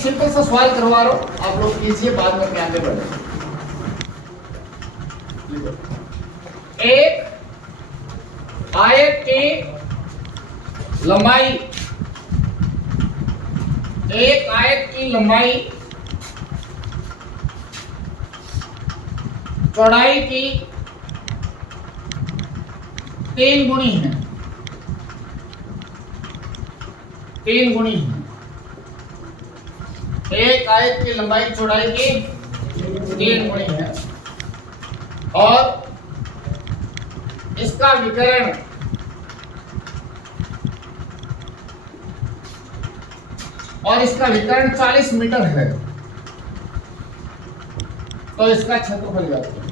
Simple सा सवाल करवा रहा हूं, आप लोग कीजिए, बाद में मैं आगे बढ़ेंगे। एक आयत की लंबाई, एक आयत की लंबाई चौड़ाई की 3 गुनी है, 3 गुनी है। एक आयत की लंबाई चौड़ाई की 3 गुनी है और इसका विकर्ण और इसका विकर्ण 40 मीटर है, तो इसका क्षेत्रफल ज्ञात करें।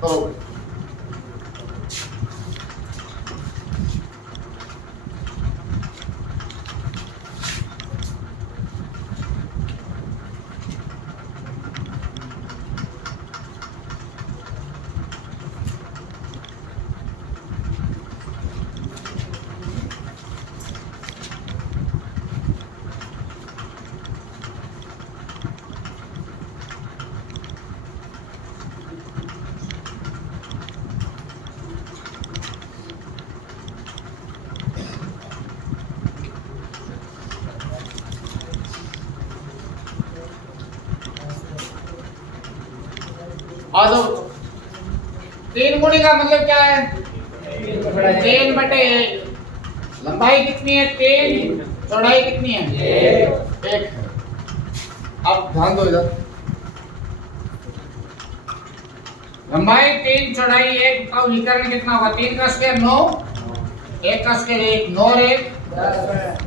तो आ जाओ। 3 गुणी का मतलब क्या है? 3/1। लंबाई कितनी है? 3। चौड़ाई कितनी है? 1 है। अब ध्यान दो इधर, लंबाई 3 चौड़ाई 1, बताओ विकर्ण कितना होगा? 3 का स्क्वायर 9, 1 का स्क्वायर 1, 9 और 1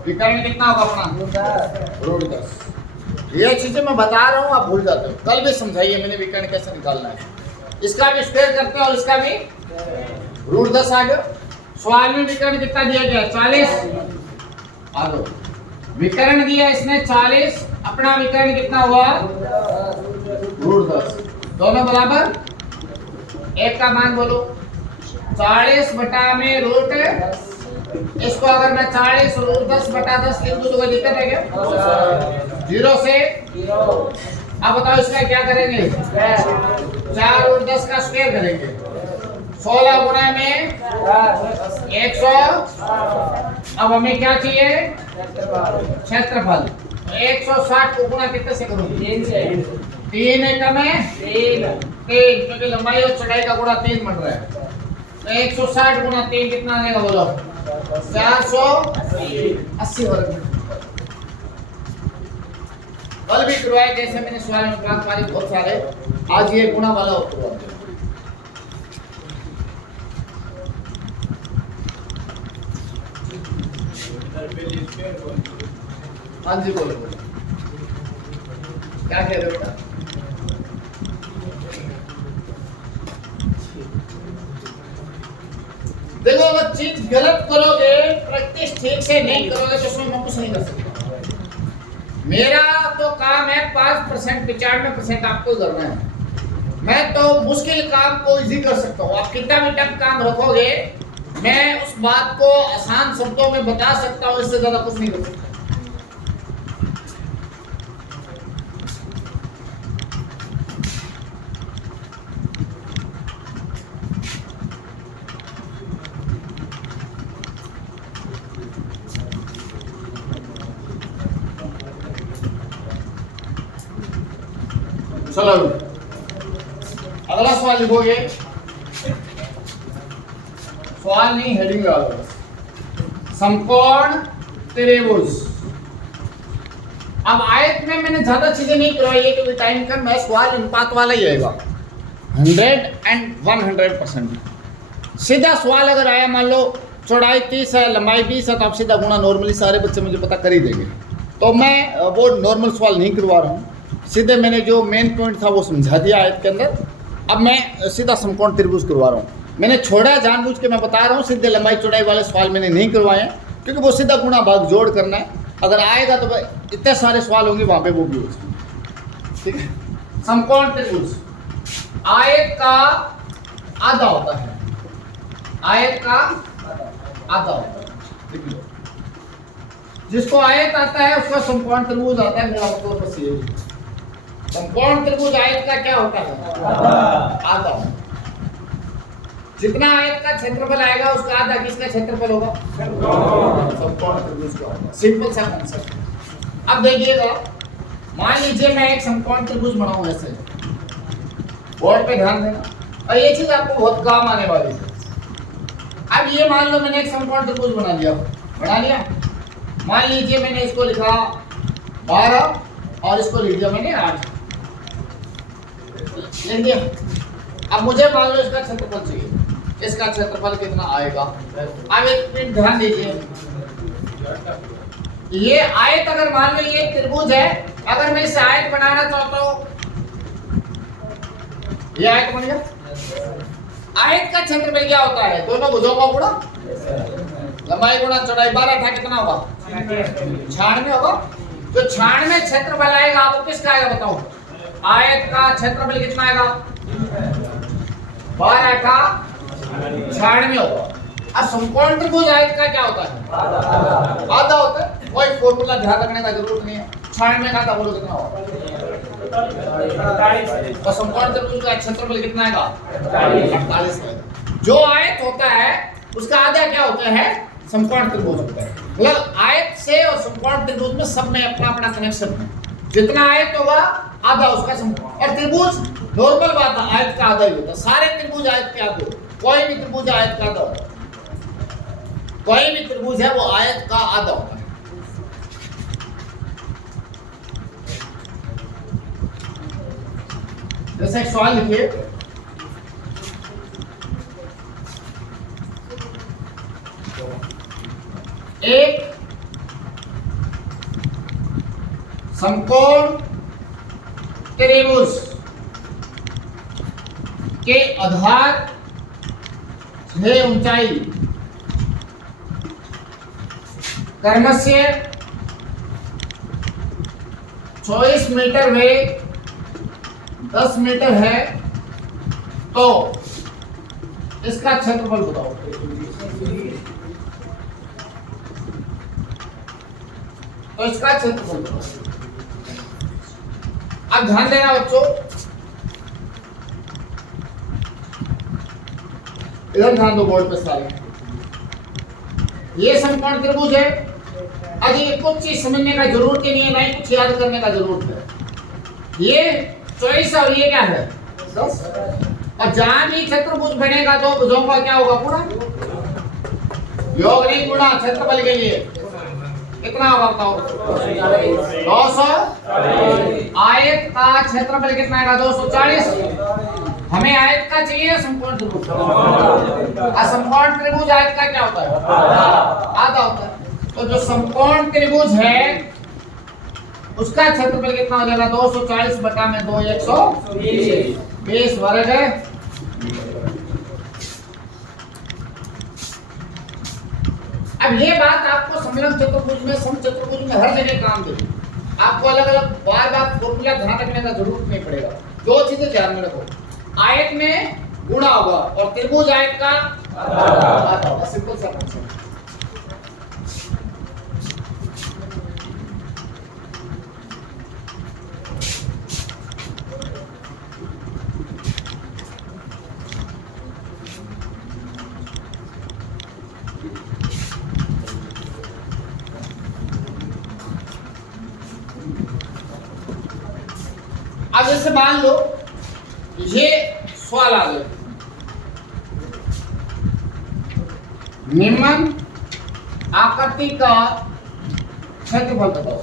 विकर्ण कितना होगा अपना? √10। ये चीजें मैं बता रहा हूँ, आप भूल जाते हो। कल भी समझाइए मैंने विकर्ण कैसे निकालना है। इसका भी स्क्वायर करते हैं और इसका भी √10 आ गया। सवाल में विकर्ण कितना दिया गया? 40। आ दो, विकर्ण दिया इसने 40, अपना विकर्ण कितना हुआ? √10। दोनों बराबर, एक का मान बोलो। 40 बटा में रूट, इसको अगर मैं 40 √10 बटा 10 लिख दूं तो कोई दिक्कत है क्या? 0 से 0। अब बताओ इसका क्या करेंगे? 4 √10 का स्क्वायर करेंगे। 16 गुना में 100। अब हमें क्या चाहिए? क्षेत्रफल। 160 को गुना कितने से करूं? 3 से। 3 एकम है 3, क्योंकि लंबाई और चौड़ाई का गुणा 3 बन रहा है। तो 160 गुना 3 कितना आ जाएगा बोलो? 480 वर्ग मीटर। कल भी करवाए जैसे मैंने सवाल में बात मारी बहुत सारे, आज ये गुणा वाला करवा दो। हाँ जी बोलो बोलो, क्या कह रहे हो बेटा? देखो, अगर चीज गलत करोगे, प्रैक्टिस ठीक से नहीं करोगे तो उसमें मैं कुछ नहीं कर सकता। मेरा तो काम है 5%, 95% आपको करना है। मैं तो मुश्किल काम को इजी कर सकता हूँ। आप कितना भी टफ काम रखोगे, मैं उस बात को आसान शब्दों में बता सकता हूँ, इससे ज्यादा कुछ नहीं कर सकता। चलो अगला सवाल लिखोगे, सवाल नहीं हेडिंग डालो। समकोण त्रिभुज। अब आयत में मैंने ज्यादा चीजें नहीं करवाई है क्योंकि टाइम कम है। सवाल अनुपात वाला ही आएगा, 100 and 100%। सीधा सवाल अगर आया, मान लो चौड़ाई 30 है, लंबाई 20 है, तो आप सीधा गुणा नॉर्मली सारे बच्चे मुझे पता कर ही देंगे। तो मैं वो नॉर्मल सवाल नहीं करवा रहा हूँ, सीधे मैंने जो मेन पॉइंट था वो समझा दिया आयत के अंदर। अब मैं सीधा समकोण त्रिभुज करवा रहा हूँ। मैंने छोड़ा जानबूझ के, मैं बता रहा हूँ, सीधे लंबाई चौड़ाई वाले सवाल मैंने नहीं करवाए हैं क्योंकवो सीधा गुणा भाग जोड़ करना है। अगर आएगा तो इतने सारे सवाल होंगे वहाँ पे वो भी हो जाएंगे। ठीक है। समकोण त्रिभुज आयत का आधा होता है, आयत का आधा होता है। जिसको आयत आता है उसका समकोण त्रिभुज आता है। मेरा उत्तर बस ये समकोण त्रिभुज आयत का क्या होता है? आधा। जितना आयत का क्षेत्रफल आएगा उसका आधा किसका क्षेत्रफल होगा? समकोण त्रिभुज का होगा। सिंपल सा कांसेप्ट। अब देखिएगा, मान लीजिए मैं एक समकोण त्रिभुज बनाऊं ऐसे, बोर्ड पे ध्यान देना, और ये चीज आपको बहुत काम आने वाली है। अब ये मान लो मैंने एक समकोण त्रिभुज बना लिया। मान लीजिए मैंने इसको लिखा 12 और इसको लिख दिया मैंने 8 लिख दिया। अब मुझे मान लो इसका क्षेत्रफल चाहिए। इसका क्षेत्रफल कितना आएगा? अब एक मिनट ध्यान दीजिए, ये आयत अगर मान लो ये त्रिभुज है, अगर मैं इसे आयत बनाना चाहता हूं, ये आयत बन गया। आयत का क्षेत्रफल क्या होता है? दोनों भुजों का गुणा, लंबाई गुणा चौड़ाई। 12 था कितना होगा? 96 होगा। तो 96 क्षेत्रफल आएगा। आपको किसका आएगा बताओ? आयत का क्षेत्रफल कितना आएगा? 12 का 96 होगा। अब समकोण त्रिभुज आयत का क्या होता है? आधा होता है। कोई फॉर्मूला ध्यान रखने का जरूरत नहीं है। 96 का आधा बोलो कितना होगा? 48। और समकोण त्रिभुज का क्षेत्रफल कितना आएगा? 48 आएगा। जो आयत होता है उसका आधा क्या होता है? समकोण त्रिभुज होता है। मतलब आयत से और समकोण त्रिभुज में सब में अपना अपना कनेक्शन है। जितना आयत होगा आधा उसका समकोण। और त्रिभुज नॉर्मल बात है, आयत का आधा ही होता है। सारे त्रिभुज आयत के आधे, कोई भी त्रिभुज आयत का आधा होता है। कोई भी त्रिभुज है वो आयत का आधा होता है। जैसे एक सवाल लिखिए, एक समकोण त्रिभुज के आधार है ऊंचाई कर्मस्य 24 मीटर व 10 मीटर है, तो इसका क्षेत्रफल बताओ। तो इसका क्षेत्रफल बताओ। अब ध्यान देना बच्चों, इधर ध्यान दो बोर्ड पे सारे। ये समकोण त्रिभुज है। अब ये कुछ चीज समझने का जरूरत ही नहीं है, ना ही कुछ याद करने का जरूरत है। ये 24 और ये क्या है? 10। और जहां भी चतुर्भुज बनेगा तो भुजों का क्या होगा? गुणा। योग नहीं गुणा। क्षेत्रफल के लिए कितना होगा बताओ? 200। आयत का क्षेत्रफल कितना आएगा? 240। हमें आयत का चाहिए समकोण त्रिभुज। असमकोण त्रिभुज आयत का क्या होता है? आधा होता है। तो जो समकोण त्रिभुज है उसका क्षेत्रफल कितना हो जाएगा? 240 बटा में 2 120 वर्ग है। अब ये बात आपको समलंब चतुर्भुज में, समचतुर्भुज में हर जगह काम देगी। आपको अलग अलग बार बार फॉर्मूला ध्यान रखने का जरूरत नहीं पड़ेगा। दो चीजें ध्यान में रखो, आयत में गुणा होगा और त्रिभुज आयत का आधा होगा। सिंपल सा कांसेप्ट। अब जैसे मान लो ये सवाल आ गया, निम्न आकृति का क्षेत्रफल बताओ।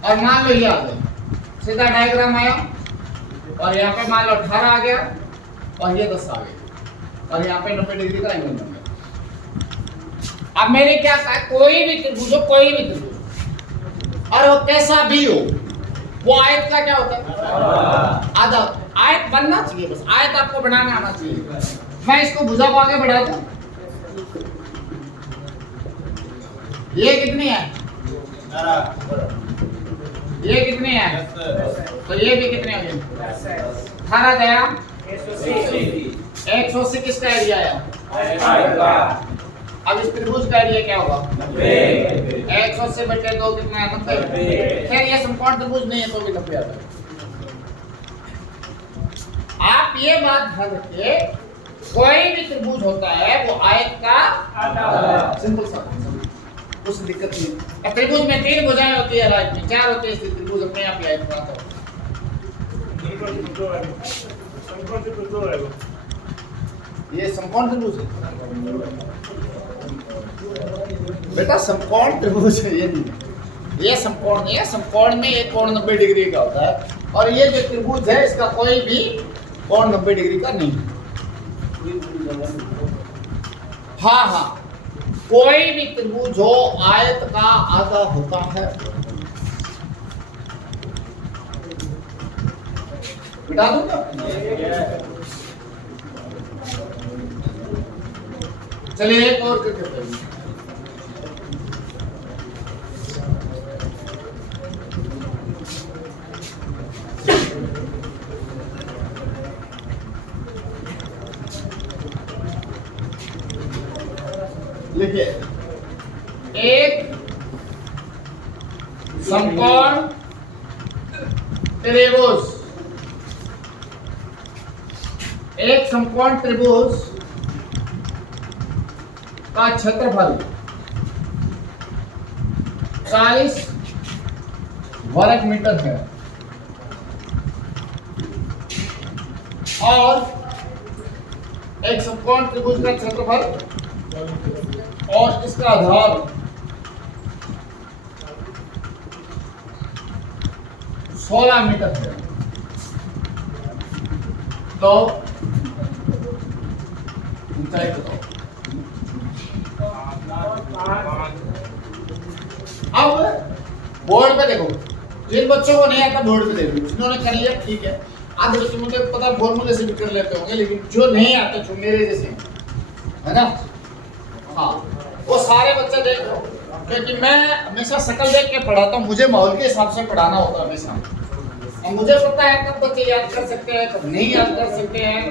और मान लो ये आ गया, सीधा डायग्राम आया और यहाँ पे मान लो 18 आ गया और ये 10 आ गया और यहाँ पे 90 डिग्री का एंगल बन गया। अब मैंने क्या कहा, कोई भी त्रिभुज हो, कोई भी त्रिभुज और वो कैसा भी हो, वो आयत का क्या होता है? आधा। आयत बनना चाहिए, बस आयत आपको बनाना आना चाहिए। मैं इसको भुजा को आगे बढ़ा दूं। ये कितनी है? ये कितनी है? तो ये भी कितने हो गए? 18 गया 180 किसका एरिया आया? अब इस त्रिभुज का एरिया क्या होगा? 180 बटे 2 कितना है? 90। खैर ये समकोण त्रिभुज नहीं है तो भी 90 आता है। आप ये बात ध्यान रखिए, कोई भी त्रिभुज होता है वो आयत का आधा। सिंपल सा, कुछ दिक्कत नहीं। त्रिभुज में 3 भुजाएं होती है, राइट में 4 होती है, इसलिए त्रिभुज अपने आप ही आयत का आधा। ये समकोण त्रिभुज है बेटा, समकोण त्रिभुज है ये नहीं। ये समकोण नहीं है, समकोण में एक कोण 90 डिग्री का होता है, और ये जो त्रिभुज है इसका कोई भी कोण 90 डिग्री का नहीं है। हाँ हाँ, कोई भी त्रिभुज हो आयत का आधा होता है। बिठा दूंगा। चलिए एक और करके बताइए। लिखिए, एक समकोण त्रिभुज, एक समकोण त्रिभुज का क्षेत्रफल 40 वर्ग मीटर है और एक समकोण त्रिभुज का क्षेत्रफल और इसका आधार 16 मीटर है। तो ऊंचाई बताओ। अब बोर्ड पे देखो, जिन बच्चों को नहीं आता बोर्ड पे देखो, जिन्होंने कर लिया ठीक है, आधे बच्चे मुझे पता फॉर्मूले से भी कर लेते होंगे, लेकिन जो नहीं आते जो मेरे जैसे है ना, हाँ वो सारे बच्चे देख लो, क्योंकि मैं हमेशा शकल देख के पढ़ाता हूँ, मुझे माहौल के हिसाब से पढ़ाना होता है हमेशा, और मुझे पता है कब बच्चे याद कर सकते हैं कब नहीं याद कर सकते हैं।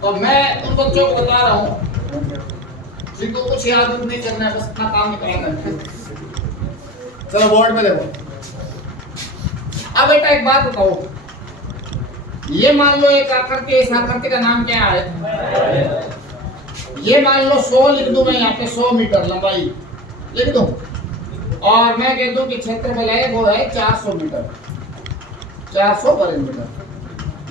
तो मैं उन बच्चों को बता रहा हूँ जिनको कुछ याद नहीं करना है, बस अपना काम निकालना है। चलो बोर्ड में देखो। अब बेटा एक बात बताओ, ये मान लो एक आकृति, इस आकृति का नाम क्या है? ये मान लो 100 लिख दूं मैं यहाँ पे, 100 मीटर लंबाई लिख दूं, और मैं कह दूं कि क्षेत्रफल है वो है 400 मीटर, 400 वर्ग मीटर,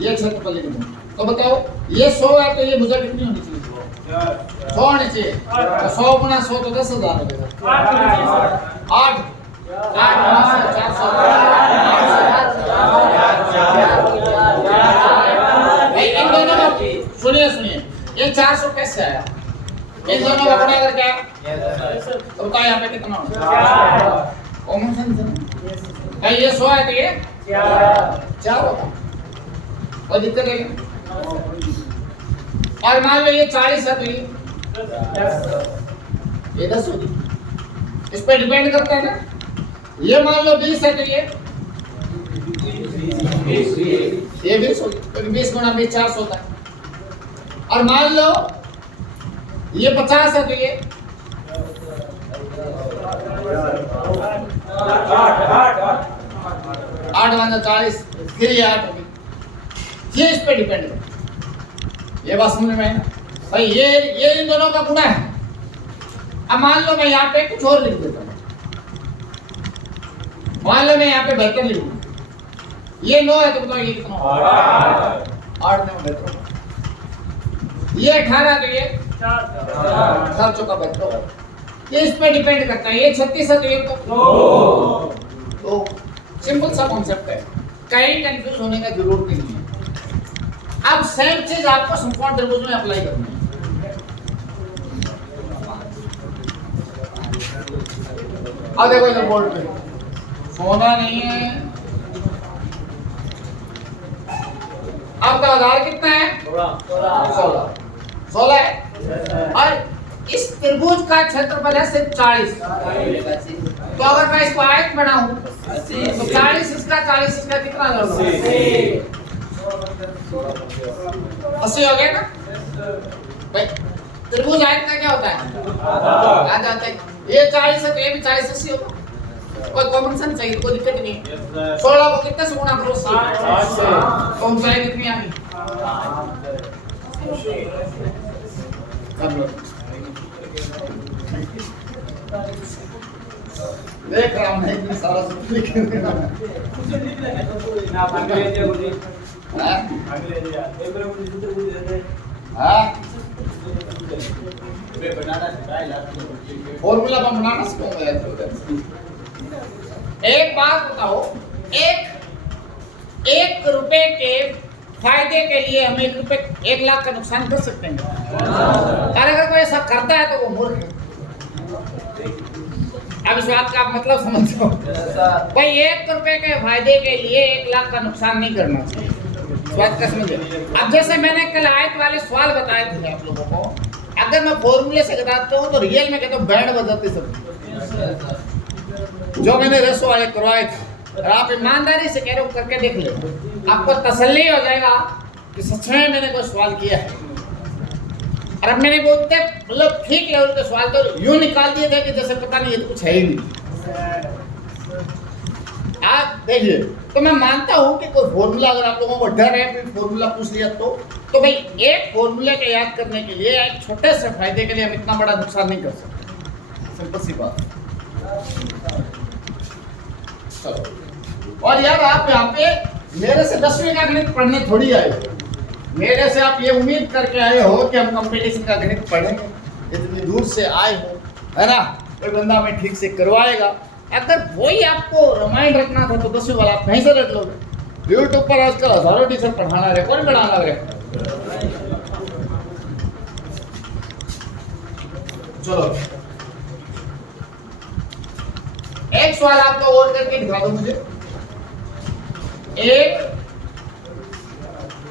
ये क्षेत्रफल लिख दूं। तो बताओ ये 100 है तो ये भुजा कितनी होनी चाहिए? 100 होनी चाहिए। तो 100 गुना 100 तो 10,000 हो जाएगा। 8 इन दोनों का सुनिए सुनिए, ये 400 कैसे आया? इन दोनों का गुणा करके आया, तो बताओ यहाँ पे कितना होगा? कॉमन सेंस है भाई, ये 100 है तो ये 4 होगा, कोई दिक्कत है? और मान लो ये 40 है तो ये 10 होगी, इस पे डिपेंड करता है ना। ये मान लो 20 है तो ये 20 होगी, क्योंकि 20 गुना 20 400 होता है। और मान लो ये 50 है तो ये 8 मान 40, फिर ये 8 होगी। ये इस पे डिपेंड है, ये बात समझ में है भाई? ये इन दोनों का गुणा है। अब मान लो मैं यहाँ पे कुछ और लिख देता हूँ, मान लो मैं यहाँ पे 72 लिख दूँ, ये 9 है तो बताओ ये कितना होगा? 8 9 72। ये 18 तो ये 4 चौका 72। ये इस पे डिपेंड करता है, ये 36 है तो ये तो सिंपल सा कॉन्सेप्ट है, कहीं कंफ्यूज होने का जरूरत नहीं है। अब सेम चीज आपको समकोण त्रिभुज में अप्लाई करनी है। अब देखो इधर बोर्ड पे सोना नहीं है। आपका आधार कितना है? 16 है, और इस त्रिभुज का क्षेत्रफल है सिर्फ 40। तो अगर मैं इसको आयत बनाऊं तो 40 इसका कितना होगा? 80 हो गया ना भाई। त्रिभुज आयत का क्या होता है? आधा आता है। ये 40 है तो ये भी 40 80 होगा। कोई कॉमन सेंस चाहिए, कोई दिक्कत नहीं है। 16 को कितने से गुणा करो? 60 से। तो ऊंचाई कितनी आ गई? देख रहा हूं मैं इतनी सारा सब लिख ना अंग्रेजी बोली। हां अंग्रेजी यार पेपर में दूसरे बोल देते। हां वे बनाना सिखाएगा फॉर्मूला में बनाना सिखाऊंगा यार। एक बात बताओ, एक रुपए के फायदे के लिए हम 1 लाख का नुकसान कर सकते हैं। और अगर कोई ऐसा करता है तो वो मूर्ख है। अब इस बात का आप मतलब समझो भाई, 1 रुपए के फायदे के लिए 1 लाख का नुकसान नहीं करना चाहिए। इस बात का समझिए। अब जैसे मैंने कल आयत वाले सवाल बताए थे आप लोगों को, अगर मैं फॉर्मूले से बताता हूँ तो रियल में कहता हूँ बैंड बजाते सब जो मैंने रेसो वाले करवाए थे। और आप ईमानदारी से कह रहे हो करके देख ले, आपको तसल्ली हो जाएगा कि सच में मैंने कोई सवाल किया है। और अब मैंने बोलते मतलब ठीक लेवल के सवाल तो यूं निकाल दिए थे कि जैसे पता नहीं ये तो कुछ है ही नहीं। आप देखिए, तो मैं मानता हूं कि कोई फॉर्मूला अगर आप लोगों को डर है फिर फॉर्मूला पूछ लिया तो भाई एक फॉर्मूले के याद करने के लिए एक छोटे से फायदे के लिए हम इतना बड़ा नुकसान नहीं कर सकते। सिंपल सी बात। चलो, और यार आप यहाँ पे मेरे से 10वीं का गणित पढ़ने थोड़ी आए हो। मेरे से आप ये उम्मीद करके आए हो कि हम कंपटीशन का गणित पढ़ेंगे। इतनी दूर से आए हो, है ना, कोई बंदा में ठीक से करवाएगा। अगर वही आपको रिमाइंड रखना था तो 10वीं वाला आप कहीं से रख लोगे। यूट्यूब पर आजकल हजारों टीचर पढ़ाना रहे, कौन पढ़ाना रहे। चलो एक सवाल आपको और करके दिखा दो मुझे। एक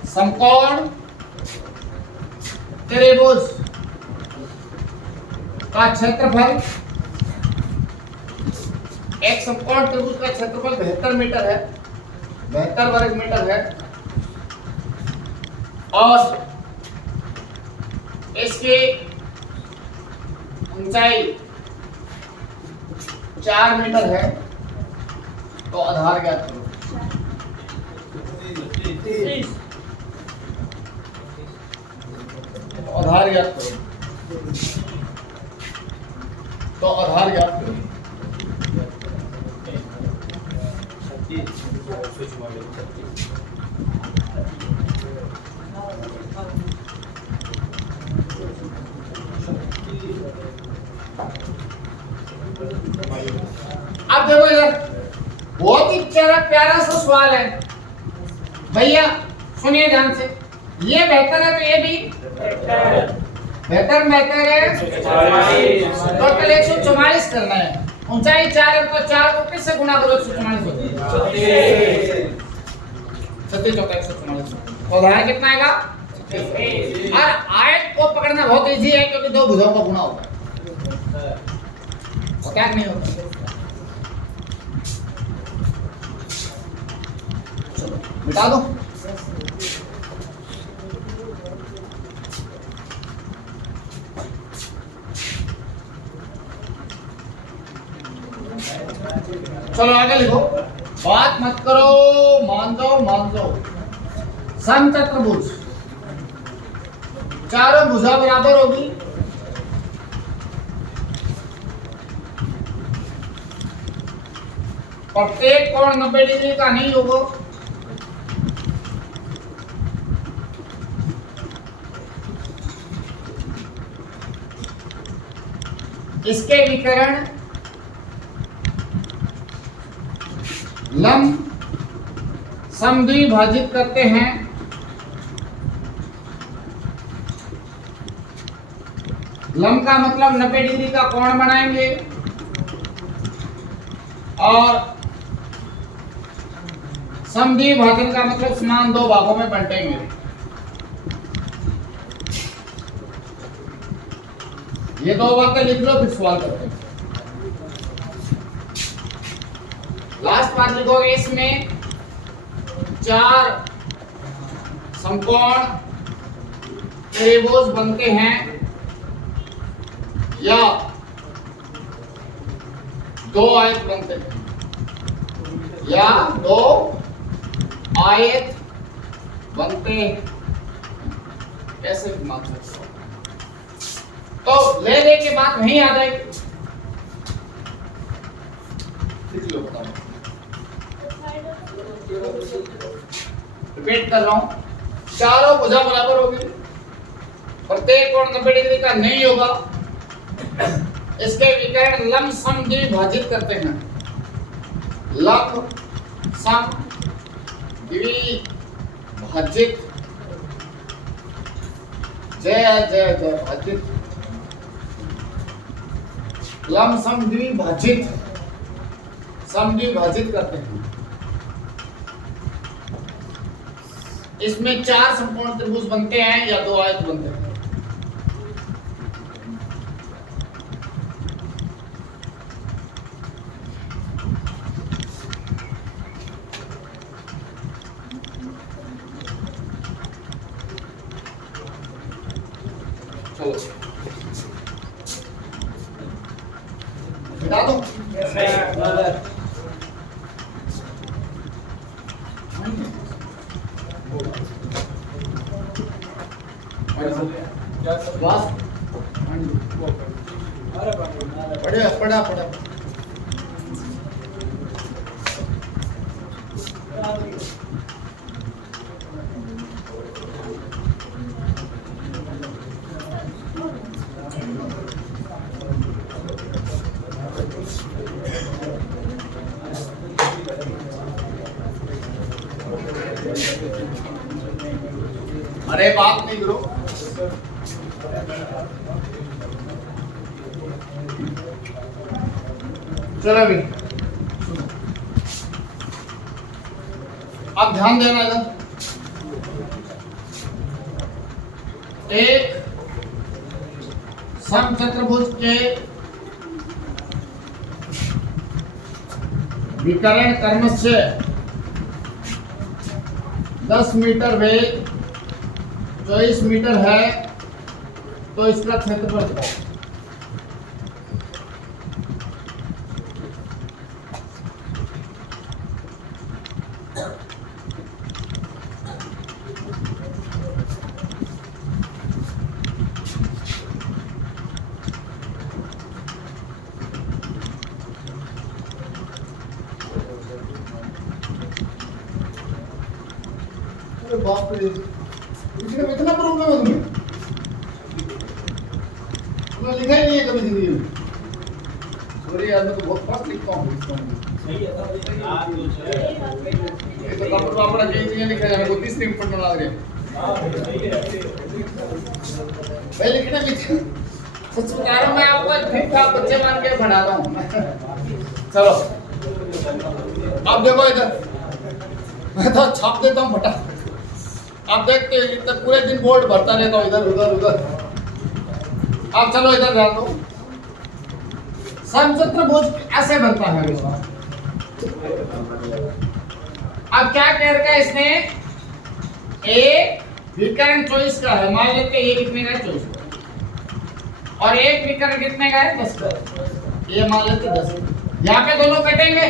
समकोण त्रिभुज का क्षेत्रफल, एक समकोण त्रिभुज का क्षेत्रफल 72 मीटर है, 72 वर्ग मीटर है और इसकी ऊंचाई 4 मीटर है। तो आधार ज्ञात करो। आधार ज्ञात करो। तो आधार ज्ञात करो। अब देखो इधर बहुत ही प्यारा सा सवाल है भैया, सुनिए ध्यान से। ये बेहतर है तो ये भी बेहतर है। टोटल 144 करना है। ऊंचाई 4 है तो 4 को किससे गुना करो? 144 होती है। 36 होता है 144। और आया कितना आएगा? 36। और आयत को पकड़ना बहुत इजी है क्योंकि दो भुजाओं का गुना होता है। क्या नहीं होता। चलो मिटा दो। चलो आगे लिखो। बात मत करो, मान जाओ। समचतुर्भुज, चारों भुजा बराबर होगी। प्रत्येक कोण 90 डिग्री का नहीं होगा। इसके विकर्ण लंब समद्विभाजित करते हैं। लंब का मतलब 90 डिग्री का कोण बनाएंगे और समद्विभाजन का मतलब समान दो भागों में बांटेंगे। ये दो बातें लिख लो फिर सवाल करते हैं। लास्ट बात लिखोगे इसमें 4 समकोण त्रिभुज बनते हैं या दो आयत बनते हैं या दो आयत बनते हैं, कैसे मान सकते हो? तो ले दे के बात नहीं आ जाएगी। रिपीट कर रहा हूं, चारों भुजा बराबर होगी, प्रत्येक कोण 90 डिग्री का नहीं होगा, इसके विकर्ण लंब सम द्विभाजित करते हैं। लंब सम द्विभाजित, जय जय जय भाजित, लंब सम द्विभाजित करते हैं। इसमें चार समकोण त्रिभुज बनते हैं या दो आयत बनते हैं। चलो बता दो। पड़ा अरे बात नहीं करो। चलो अभी अब ध्यान देना इधर। एक समचतुर्भुज के विकर्ण क्रमशः 10 मीटर वेग 24 मीटर है, तो इसका क्षेत्रफल बताओ। बाप रे, इतना प्रॉब्लम है तुम्हें? तुमने लिखा ही नहीं है कभी जिंदगी में। सॉरी यार, मैं तो बहुत फास्ट लिखता हूँ। सही है, ये तो कंप्यूटर अपना चीजें लिखा जाने को 30 दिन पढ़ना लग रहा है। भाई लिखना भी सच बता रहा हूँ मैं आपको, ठीक ठाक बच्चे मान के पढ़ाता हूँ। चलो अब देखो इधर, मैं तो छाप देता हूँ फटा। आप देखते हैं इतना पूरे दिन बोर्ड भरता रहता हूँ इधर उधर उधर। आप चलो इधर ध्यान दो। समचतुर्भुज ऐसे बनता है। अब क्या कह रखा है इसने, एक विकर्ण 24 का है, मान लेते हैं ये कितने का है 24 का, और एक विकर्ण कितने का है 10 का, ये मान लेते 10। यहाँ पे दोनों कटेंगे।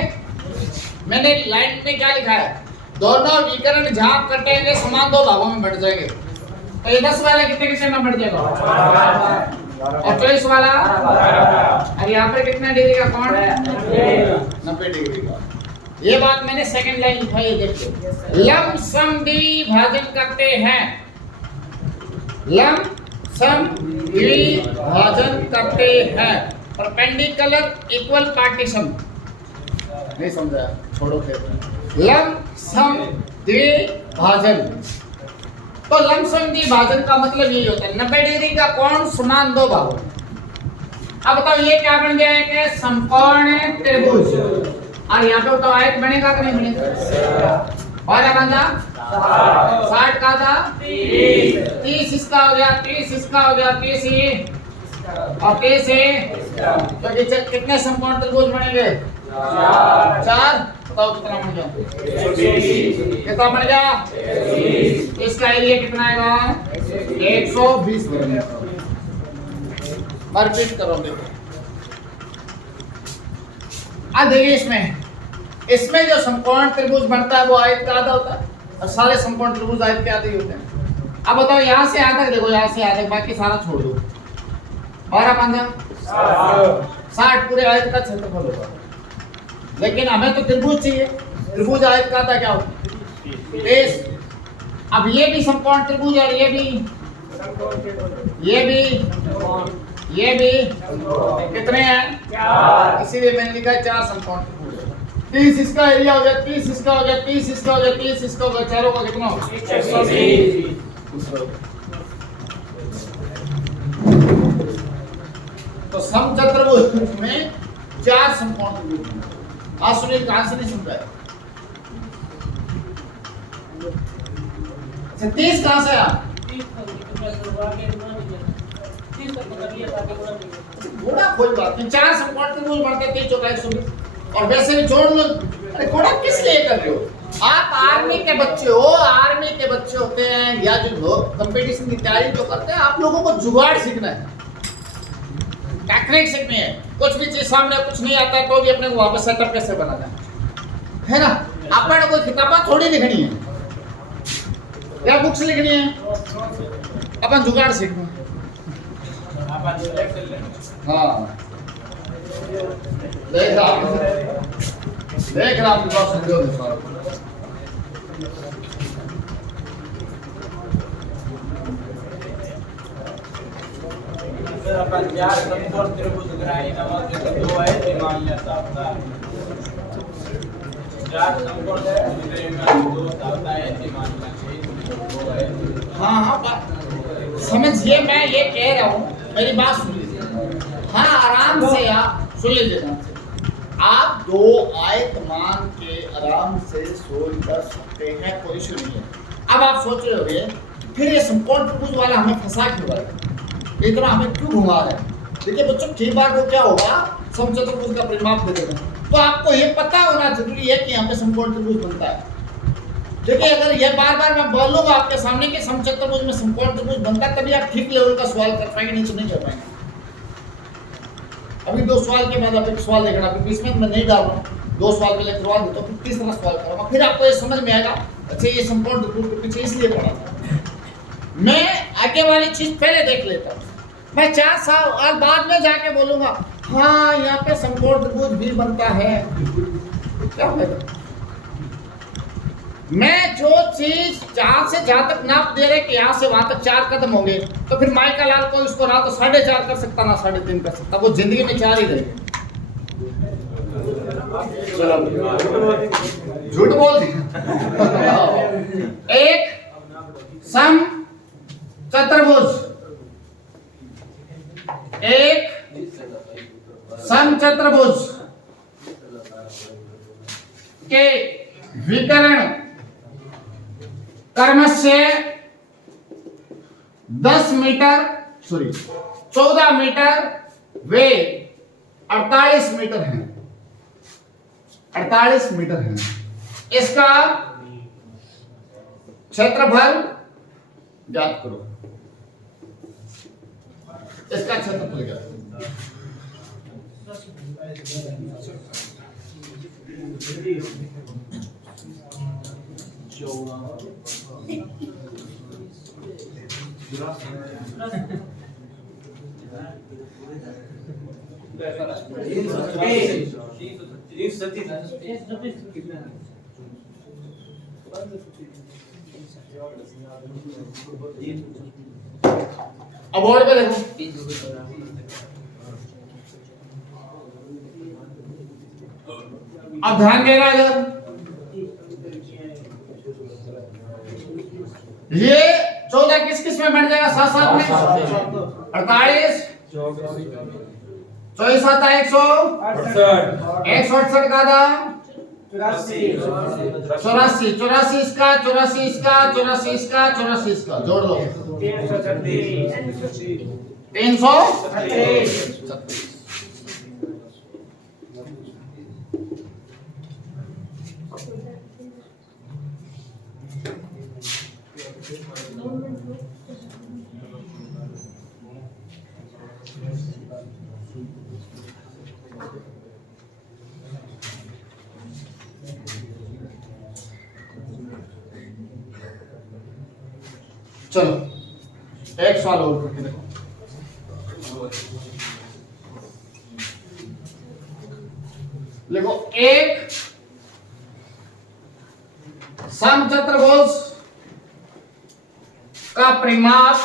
मैंने लाइन में क्या लिखा है, दोनों विकर्ण जहां कटेंगे समान दो भागों में बढ़ जाएंगे। तो ये 10 वाला कितने कितने में बढ़ जाएगा, और 24 वाला, और यहाँ पे कितना डिग्री का कोण, 90 डिग्री का। ये बात मैंने सेकंड लाइन लिखाई है, देखिए। लंब सम द्विभाजन करते हैं, लंब सम द्विभाजन करते हैं, परपेंडिकुलर इक्वल पार्टीशन। नहीं समझा, छोड़ो फिर। लंब सम द्विभाजन, तो लंब सम द्विभाजन का मतलब यही होता है 90 डिग्री का कोण समान दो भागों। अब बताओ ये क्या बन गया है कि समकोण त्रिभुज, और यहाँ पे बताओ आयत बनेगा कि नहीं बनेगा, और बन जा 60 का था 30 इसका हो गया, 30 इसका हो गया, 30 ये और 30 है, तो कितने समकोण त्रिभुज बनेंगे, 4। बताओ कितना बन गया? 120। कितना बन गया? 120। इसका एरिया कितना आएगा? 120 वर्ग। रिपीट करो देखो। अब देखिए इसमें जो समकोण त्रिभुज बनता है वो आयत का आधा होता है और सारे समकोण त्रिभुज आयत के आधे ही होते हैं। अब बताओ यहाँ से आधा देखो, यहाँ से आधा, बाकी सारा छोड़ दो। 12 60 पूरे आयत का क्षेत्रफल होगा। लेकिन हमें तो त्रिभुज चाहिए। त्रिभुज आयत का आधा क्या होता है? 23। अब ये भी समकोण त्रिभुज और ये भी कितने हैं? 4। इसीलिए मैंने लिखा है 4 समकोण त्रिभुज। 30 इसका एरिया हो गया, 30 इसका हो गया, 30 इसका हो गया, 30 इसका हो गया, चारों का कितना हो? 120। तो समचतुर्भुज में 4 समकोण त्रिभुज। आज सुनील कहां से नहीं सुन रहा है? 30 कहां से आया? घोड़ा कोई बात नहीं, 4 समकोण त्रिभुज बनते 30 चौका 120। और वैसे भी जोड़ लो। अरे घोड़ा किस लिए कर रहे हो? आप आर्मी के बच्चे हो, आर्मी के बच्चे होते हैं या जो लोग कंपटीशन की तैयारी जो करते हैं, आप लोगों को जुगाड़ सीखना है, टेक्निक सीखनी है। कुछ भी चीज सामने कुछ नहीं आता है तो भी अपने को वापस सेटअप कैसे बनाना है ना? आपने कोई किताबें थोड़ी लिखनी है या बुक्स लिखनी है, अपन जुगाड़ सीखना। हाँ देख रहा आपके पास समझो सारा। अपन यार समकोण त्रिभुज ग्राही नामक जो 2 है ये मान लेता है। 4 समकोण त्रिभुज में 2 आता है ये मान लेते हैं। हाँ समझिए, मैं ये कह रहा हूँ, मेरी बात सुन लीजिए। हाँ आराम से आप सुन लीजिए। आप 2 आयतमान के आराम से सोल्व कर सकते हैं, कोई इशू नहीं है। अब आप सोच रहे होंगे फिर ये समकोण त्रिभुज वाला हमें फंसा क्यों रहा है, इतना हमें क्यों घुमा रहा है? देखिए बच्चों, ठीक बात वो क्या होगा, समचतुर्भुज का परिमाप दे देगा तो आपको ये पता होना जरूरी है कि यहाँ पे समकोण त्रिभुज बनता है। देखिए अगर ये बार-बार मैं बोलूंगा आपके सामने कि समचतुर्भुज में समकोण त्रिभुज बनता है, तभी आप ठीक लेवल का सवाल कर पाएंगे, नहीं तो नहीं कर पाएंगे। अभी 2 सवाल के बाद आप एक सवाल देखना, अभी बीच में मैं नहीं डाल रहा हूँ, 2 सवाल पहले करवा दूँ तो फिर तीसरा सवाल करूँगा, फिर आपको ये समझ में आएगा अच्छा ये समकोण त्रिभुज के पीछे इसलिए पड़ा था। मैं आगे वाली चीज पहले देख लेता हूँ, मैं 4 साल बाद में जाके बोलूंगा हाँ यहाँ पे समकोण त्रिभुज भी बनता है। क्या होगा? मैं जो चीज जहां से जहां तक नाप दे रहे कि यहाँ से वहां तक 4 कदम होंगे, तो फिर माइकल लाल को इसको ना तो 4.5 कर सकता ना 3.5 कर सकता, वो जिंदगी में 4 ही रहेंगे। झूठ बोल एक सम चतुर्भुज, एक समचतुर्भुज के विकर्ण क्रमशः 14 मीटर वे 48 मीटर हैं। 48 मीटर हैं। इसका क्षेत्रफल ज्ञात करो। इसका क्षेत्रफल ज्ञात करो। अब बोर्ड पे देखो, अब ध्यान देना इधर, ये 14 किस में बन जाएगा? 7 में 48 24 7 168 का था 84 84 इसका 84 इसका 84 इसका 84 इसका जोड़ लो 336। चलो एक सवाल और करके देखो। देखो एक समचतुर्भुज का परिमाप,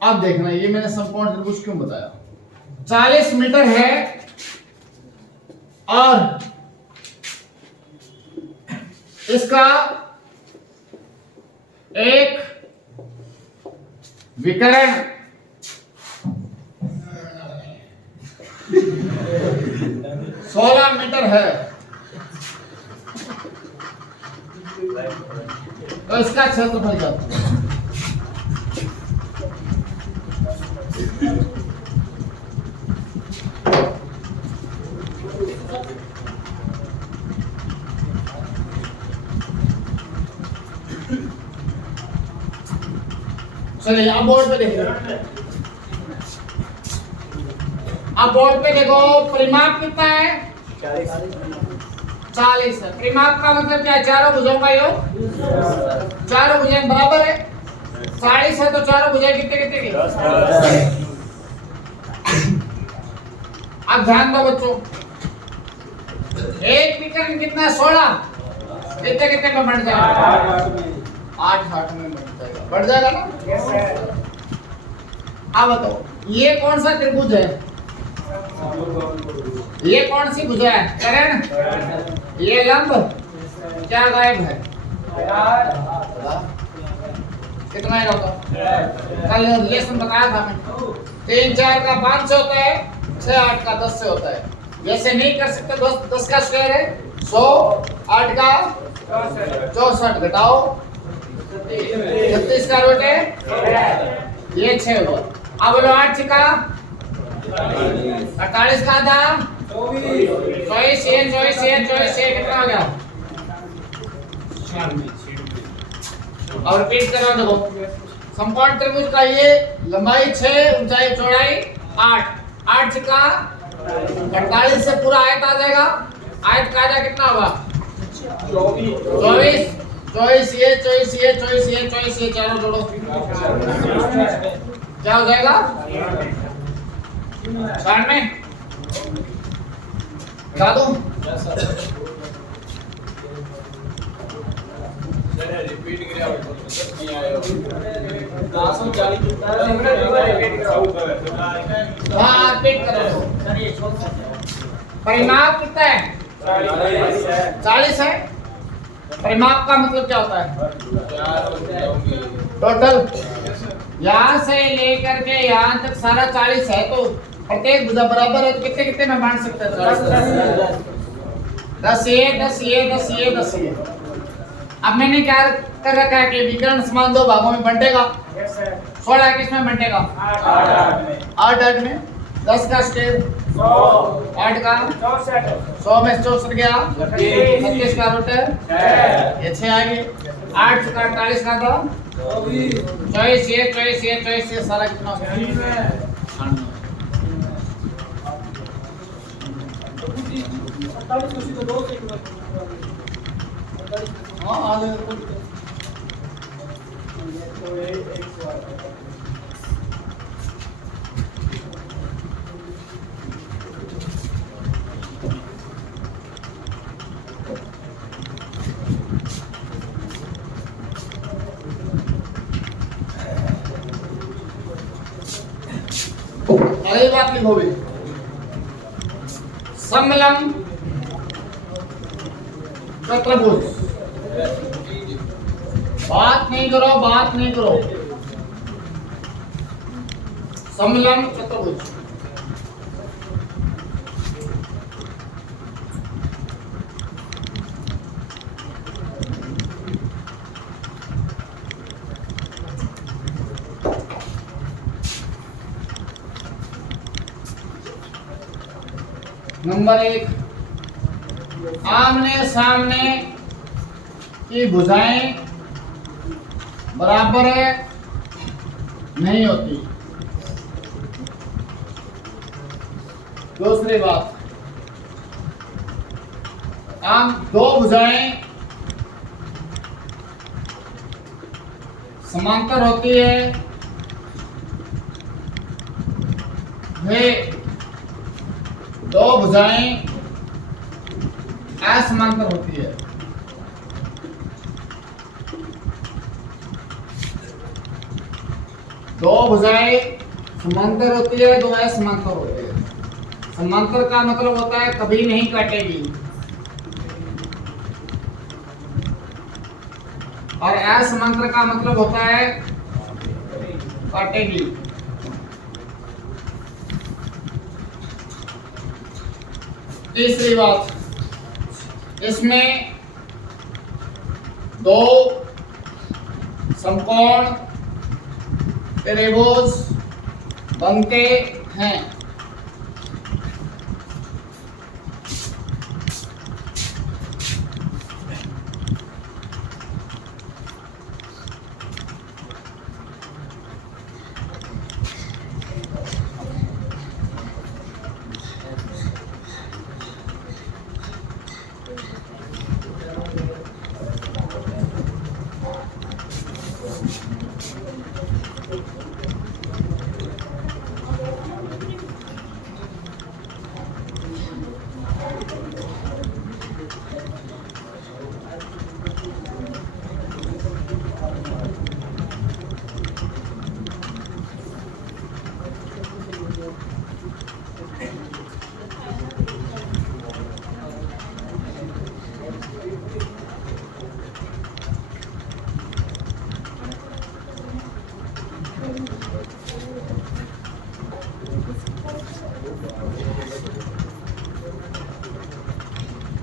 अब देखना ये मैंने समकोण त्रिभुज क्यों बताया, 40 मीटर है और इसका एक विकर्ण 16 मीटर है, तो इसका क्षेत्रफल क्या होता है? चलिए अब बोर्ड पे देखो, अब बोर्ड पे देखो परिमाप कितना है? 40 है। परिमाप का मतलब क्या है? चारों भुजाओं का योग, चारों भुजाएं बराबर है, 40 है तो चारों भुजाएं कितने कितने की? अब ध्यान दो बच्चों, एक विकर्ण कितना? 16, कितने कितने में बढ़ जाएगा? 8 में बढ़ जाएगा ना? अब बताओ ये कौन सा त्रिभुज है? ये कौन सी भुजा है? करण। ये लंब क्या गायब है? कितना है होता? कल रिलेशन बताया था मैंने, 3 4 का 5 से होता है, 6 8 का 10 से होता है। जैसे नहीं कर सकते 10 का स्क्वायर है 100, 8 का 64 घटाओ 36 का रूट है ये 6 हुआ। अब बोलो 8 का 48 का आधा 24 कितना हो गया? और रिपीट करो देखो, समकोण त्रिभुज का ये लंबाई 6, ऊंचाई चौड़ाई 8, 8 का 48 से पूरा आयत आ जाएगा। आयत का आधा कितना होगा? 24 24 ये 24 ये 24 ये 24 ये चारों जोड़ो क्या हो जाएगा? 96 गा दूं? रिपीट करिए और नहीं आया हाँ रिपीट करो। परिमाप कितना है? 40 है। परिमाप का मतलब क्या होता है? टोटल यहाँ से लेकर के यहाँ तक सारा 40 है, तो प्रत्येक भुजा बराबर है तो कितने कितने में बांट सकते हैं? 10 ये 10 ये 10 ये 10 ये। अब मैंने क्या कर रखा है कि विकर्ण समान 2 भागों में बंटेगा। 16 किस में बंटेगा? 8 में 10 का स्क्वायर 8 का 100 में 64 गया 36 का रूट है ये 6 आ गए। 8 का 48 का था 24 ये सारा कितना हो गया? हाँ आगे अगली बात लिखो भी, समलंब चतुर्भुज। बात नहीं करो समलंब चतुर्भुज। नंबर 1, आमने सामने की भुजाएं बराबर है नहीं होती। दूसरी बात, आम दो भुजाएं समांतर होती है, वे दो भुजाएं असमांतर होती है। दो भुजाएं समांतर होती है, दो असमांतर होती है। समांतर का मतलब होता है कभी नहीं काटेगी, और असमांतर का मतलब होता है काटेगी। तीसरी बात, इसमें दो समकोण त्रिभुज बनते हैं।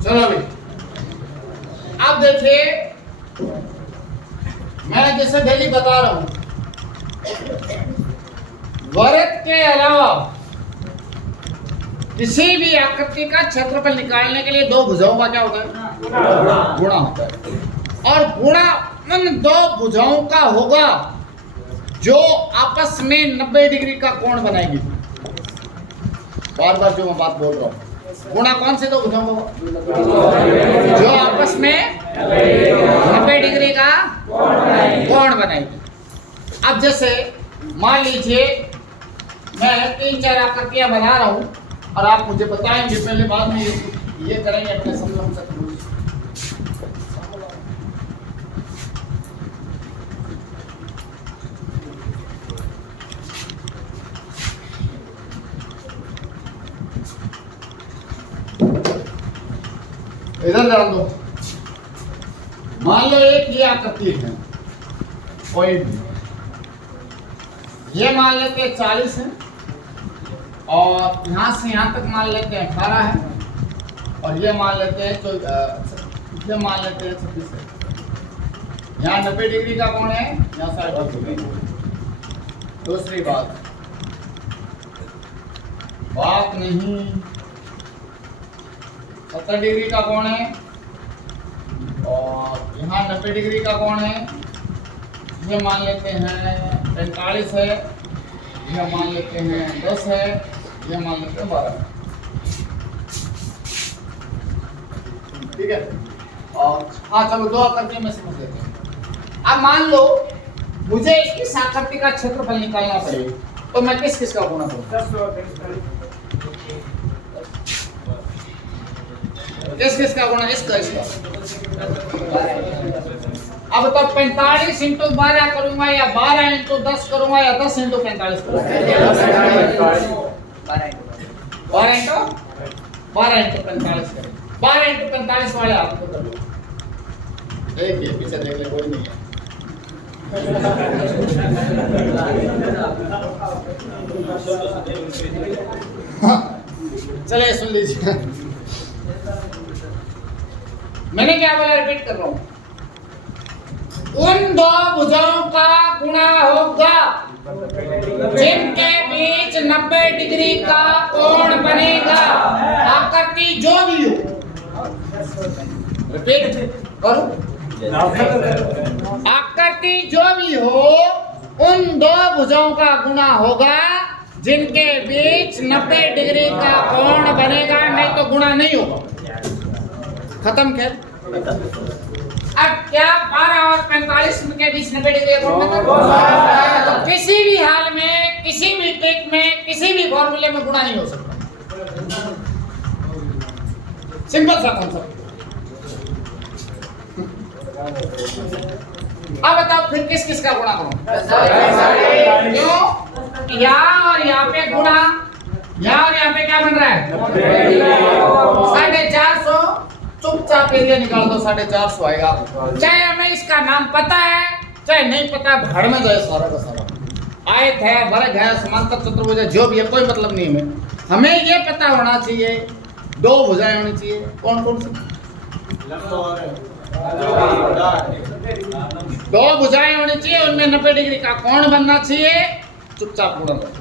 चलो भाई, अब देखिए, मैं जैसे डेली बता रहा हूं, वृत्त के अलावा किसी भी आकृति का क्षेत्रफल निकालने के लिए दो भुजाओं का क्या होता है? गुणा होता है। और गुणा उन दो भुजाओं का होगा जो आपस में 90 डिग्री का कोण बनाएगी। बार बार जो मैं बात बोल रहा हूं, गुणा कौन से दो भुजाओं को? जो आपस में 90 डिग्री का कोण बनाएगी। अब जैसे मान लीजिए मैं 3-4 आकृतियां बना रहा हूं और आप मुझे बताएंगे, पहले बाद में ये करेंगे अपने समझ सकते। इधर डाल दो। मान लो एक ये आकृति है, कोई भी, ये मान लेते हैं 40 है, और यहां से यहां तक मान लेते हैं 18 है, और ये मान लेते हैं ये मान लेते हैं 26 है। यहाँ 90 डिग्री का कोण है, यहाँ 60 डिग्री। दूसरी बात नहीं, 70 डिग्री का कोण है, और यहाँ 90 डिग्री का कोण है। ये मान लेते हैं 45 है, ये मान लेते हैं 10 है, ये मान लेते हैं 12। ठीक है, और हाँ चलो दो आकृतियों में समझ लेते हैं। अब मान लो मुझे इस आकृति का क्षेत्रफल निकालना पड़ेगा, तो मैं किस किस का गुणा करूँ? किस का गुणा? इसका। अब तो 45 × 12 करूंगा, या 12 × 10 करूंगा, या 10 × 45 करूंगा? 12 × 45 करें। 12 × 45 वाले आपको कर लो। देखिए पीछे देख ले, कोई नहीं है। चलिए सुन लीजिए, मैंने क्या बोला, रिपीट कर रहा हूं। उन दो भुजाओं का गुणा होगा जिनके बीच 90 डिग्री का कोण बनेगा, आकृति जो भी हो। रिपीट करो, आकृति जो भी हो उन दो भुजाओं का गुणा होगा जिनके बीच 90 डिग्री का कोण बनेगा, नहीं तो गुणा नहीं होगा। खत्म खेल। अब क्या 12 और 45 के बीच 90 डिग्री का कोण बनेगा? तो किसी भी हाल में, किसी भी ट्रिक में, किसी भी फॉर्मूले में गुणा नहीं हो सकता। सिंपल सा कॉन्सेप्ट। अब बताओ फिर किस किस का गुणा करूं? क्यों? यहाँ और यहाँ पे गुणा, यहाँ और यहाँ पे क्या बन रहा है? 450। चुपचाप एरिया निकाल दो, 450 आएगा। चाहे हमें इसका नाम पता है चाहे नहीं पता, भाड़ में जाए सारा का सारा। आयत है, वर्ग है, समांतर चतुर्भुज है, जो भी है, कोई मतलब नहीं है। हमें ये पता होना चाहिए दो भुजाएं होनी चाहिए। कौन कौन सी? दो भुजाएं होनी चाहिए, उनमें 90 डिग्री का कोण बनना चाहिए। चुपचाप गुणा करो।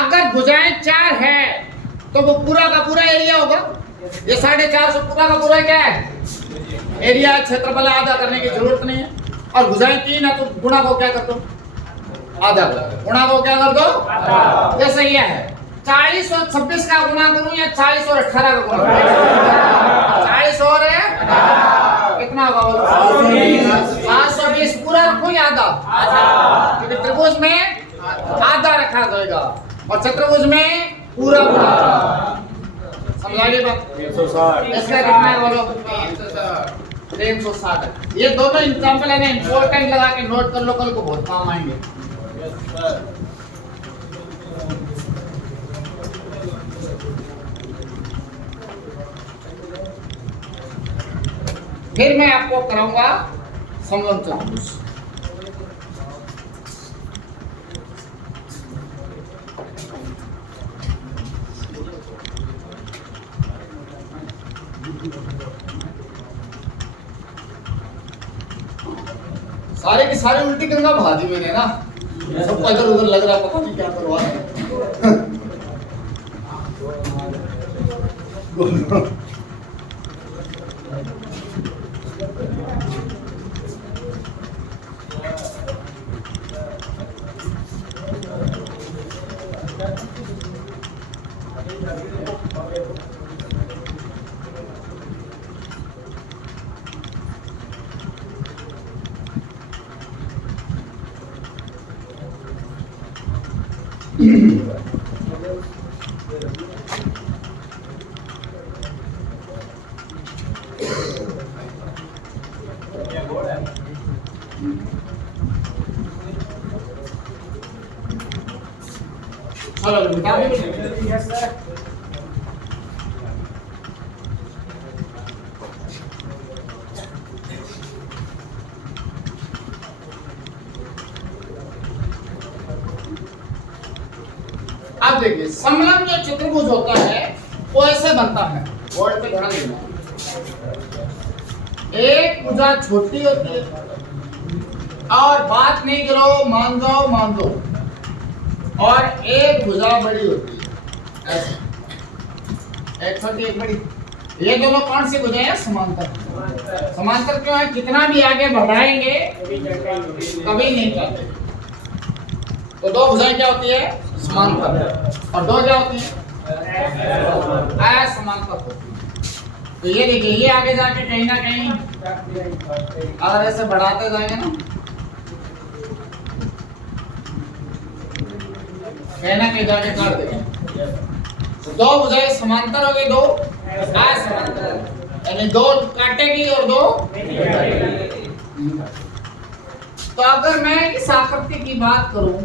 अगर भुजाएं 4 है तो वो पूरा का पूरा एरिया होगा। ये 450 पूरा का पूरा क्या है? एरिया। क्षेत्रफल आधा करने की जरूरत नहीं है। और भुजाएं 3 है तो गुणा को क्या कर दो? आधा। गुणा को क्या कर दो? ये सही है। 40 और 26 का गुणा करूं या 40 और 18 का गुणा? 40 और कितना होगा? 720 पूरा कोई आधा, क्योंकि त्रिभुज में आधा रखा जाएगा और चतुर्भुज में पूरा गुणा। समझाइए बात। इसका कितना है बोलो? 360। ये दोनों एग्जांपल है ना, इंपॉर्टेंट लगा के नोट कर लो, कल को बहुत काम आएंगे। फिर मैं आपको कराऊंगा समलम चतुर्भुज। सारे की सारी उल्टी गंगा बहा दी मैंने ना, सबको इधर उधर लग रहा, पता नहीं क्या करवा रहे हैं। चलो बेटा, यस सर। अब देखिए, समलंब जो चतुर्भुज होता है वो ऐसे बनता है। बोर्ड पे ध्यान देना। एक भुजा छोटी होती है और बात नहीं करो, मान जाओ मान दो, और एक भुजा बड़ी होती है ऐसे, एक छोटी एक बड़ी। ये दोनों कौन सी भुजाएं हैं? समांतर। समांतर क्यों है? कितना भी आगे बढ़ाएंगे कभी नहीं जाते। तो दो भुजाएं क्या होती है? समांतर। और दो क्या होती है? असमांतर होती है। तो ये देखिए, ये आगे जाके कहीं ना कहीं अगर ऐसे बढ़ाते जाएंगे ना, कहीं ना कहीं जाके काट देंगे। तो दो भुजाएं समांतर हो गई, दो असमांतर, यानी दो काटेगी और दो। तो अगर मैं इस आकृति की बात करूं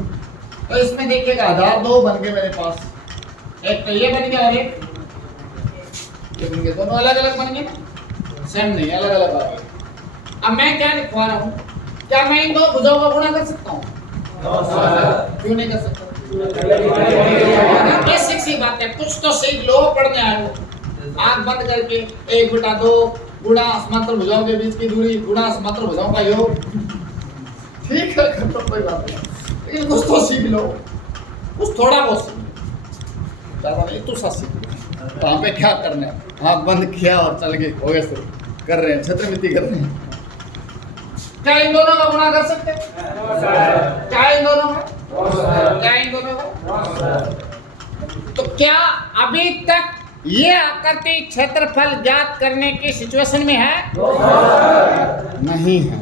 तो इसमें देखिएगा आधार दो बन गए मेरे पास। एक तो ये बन गया और एक ये बन गया। दोनों अलग अलग बन गए, सेम नहीं, अलग अलग आ गए। अब मैं क्या लिखवा रहा हूँ? क्या मैं इन दो भुजाओं का गुणा कर सकता हूँ? क्यों नहीं कर सकता? बेसिक सी बात है, कुछ तो सीख लो, पढ़ने आए हो। आंख बंद करके 1/2 गुणा समांतर भुजाओं के बीच की दूरी गुणा समांतर भुजाओं का योग। ठीक है, तो कोई बात नहीं, लेकिन कुछ तो सीख लो, कुछ थोड़ा बहुत सीख लो, ज्यादा नहीं, तो सा सीख लो। वहाँ पे क्या करना है? आंख बंद किया और चल गए, हो गए शुरू कर रहे हैं, छत्रमिति कर रहे हैं। क्या इन दोनों का गुणा कर सकते हैं? क्या इन दोनों का? क्या इन दोनों का? तो क्या अभी तक ये आकृति क्षेत्रफल ज्ञात करने की सिचुएशन में है? नहीं है।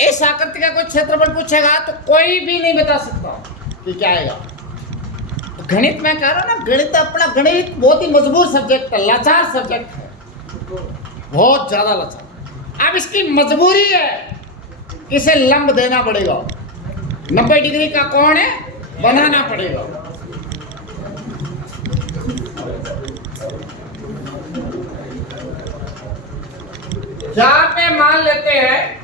इस आकृति का कोई क्षेत्रफल पूछेगा तो कोई भी नहीं बता सकता कि क्या आएगा। तो गणित में कह रहा हूं ना, गणित अपना गणित बहुत ही मजबूत सब्जेक्ट है, लाचार सब्जेक्ट है, बहुत ज्यादा लाचार। अब इसकी मजबूरी है कि इसे लंब देना पड़ेगा, 90 डिग्री का कोण है बनाना पड़ेगा। यहां पे मान लेते हैं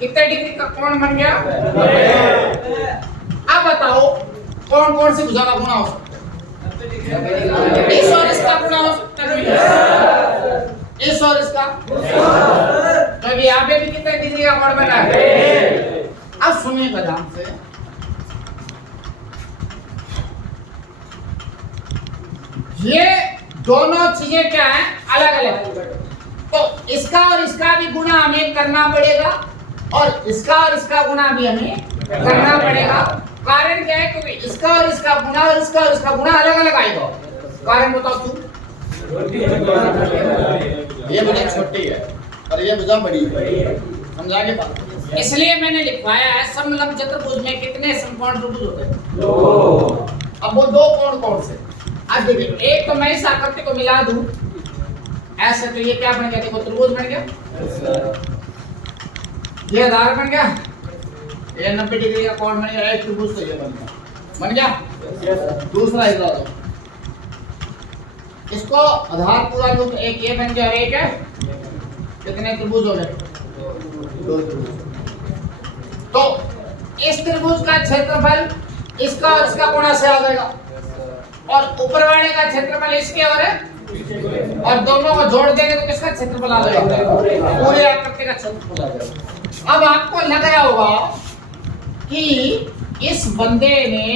कितने डिग्री का कोण बन गया। अब बताओ कौन कौन सी भुजा का गुणा हो सकता है? इस और इसका गुणा हो सकता है, इस और इसका, क्योंकि यहाँ पे भी कितने डिग्री का कोण बना है। अब सुनिएगा ध्यान से, ये दोनों चीजें क्या है? अलग अलग। तो इसका और इसका भी गुणा हमें करना पड़ेगा और इसका और इसका गुणा भी हमें करना पड़ेगा। कारण क्या है? क्योंकि इसका और इसका गुणा और इसका और इसका गुणा अलग अलग आएगा। कारण बताओ क्यों? ये भुजा छोटी है और ये भुजा बड़ी है, समझा के बात। इसलिए मैंने लिखवाया है समलंब चतुर्भुज में कितने समकोण त्रिभुज होते हैं? दो। अब वो दो कोण कौन से? आज देखिए, एक तो मैं इस आकृति को मिला दूं ऐसे, तो ये क्या बन गया? देखो त्रिभुज बन गया, ये आधार बन गया, ये 90 डिग्री का कोण बन गया, एक त्रिभुज तो ये बन गया। दूसरा इधर आ जाओ, इसको आधार पूरा लो, एक ये बन गया और एक है, कितने त्रिभुज हो गए? दो त्रिभुज। तो इस त्रिभुज का क्षेत्रफल इसका और इसका गुणा से आ जाएगा और ऊपर वाले का क्षेत्रफल इसके और दोनों को जोड़ देंगे तो किसका क्षेत्रफल आ जाएगा? पूरे आकृति का क्षेत्रफल आ जाएगा। अब आपको लग रहा होगा कि इस बंदे ने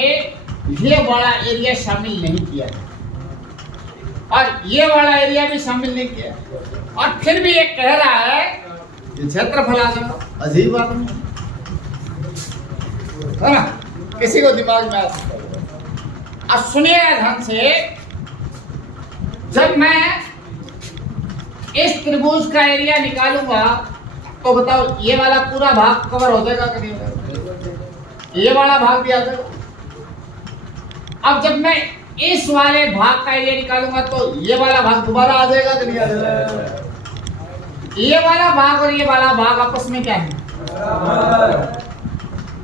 ये वाला एरिया शामिल नहीं किया और ये वाला एरिया भी शामिल नहीं किया और फिर भी ये कह रहा है कि क्षेत्रफल आ जाएगा। अजीब बात है ना, किसी को दिमाग में आ सकता है। अब सुनिए ध्यान से, जब मैं इस त्रिभुज का एरिया निकालूंगा तो बताओ ये वाला पूरा भाग कवर हो जाएगा कि नहीं हो जाएगा? ये वाला भाग भी आ जाएगा। अब जब मैं इस वाले भाग का एरिया निकालूंगा तो ये वाला भाग दोबारा आ जाएगा कि नहीं आ जाएगा? ये वाला भाग और ये वाला भाग आपस में क्या है?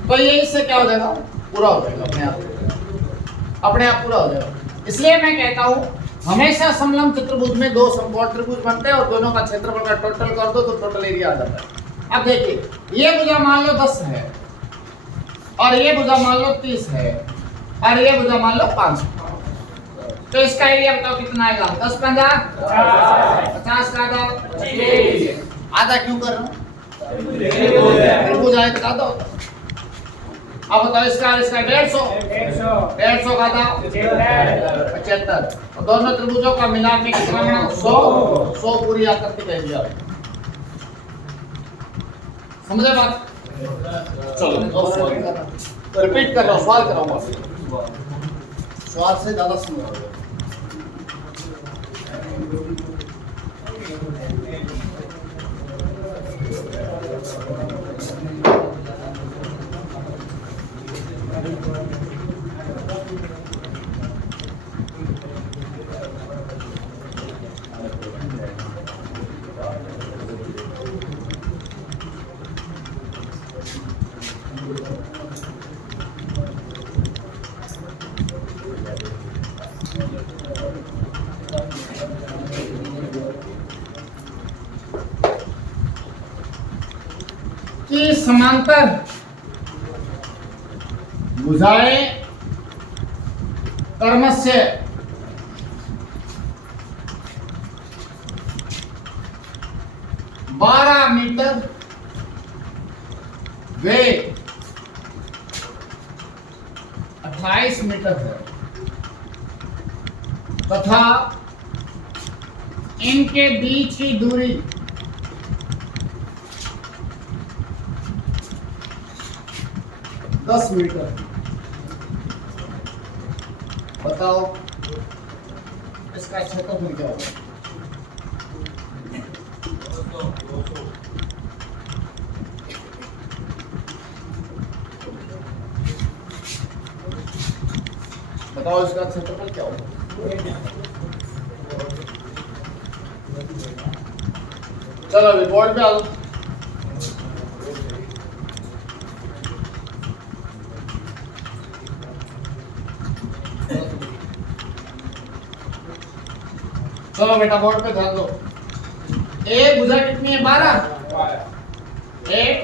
तो ये इससे क्या हो जाएगा? पूरा हो जाएगा, अपने आप पूरा हो जाएगा। इसलिए मैं कहता हूं हमेशा समलंब चतुर्भुज में दो समकोण त्रिभुज बनते हैं और दोनों का क्षेत्रफल का टोटल कर दो तो टोटल एरिया आ जाता है। अब देखिए, ये भुजा मान लो 10 है और ये भुजा मान लो 30 है और ये भुजा मान लो 5, तो इसका एरिया बताओ कितना आएगा? 10 50 50 का आधा क्यों कर रहा हूं? त्रिभुज आए तो आधा होता। अब बताओ इसका 150 का था 75, और दोनों त्रिभुजों का मिला के कितना बना? 100 पूरी आकृति का एरिया। समझे बात? चलो रिपीट कर रहा हूं, सवाल कराऊंगा, सवाल से ज्यादा समझ। कि समांतर भुजाएं कर्मस्य बारह मीटर वे 28 मीटर है तथा इनके बीच की दूरी 10 मीटर। बताओ इसका क्षेत्रफल क्या होगा? बताओ इसका क्षेत्रफल क्या होगा? चलो अभी बोर्ड पे आ जाओ। चलो बेटा बोर्ड पे ध्यान दो। एक भुजा कितनी है? 12। एक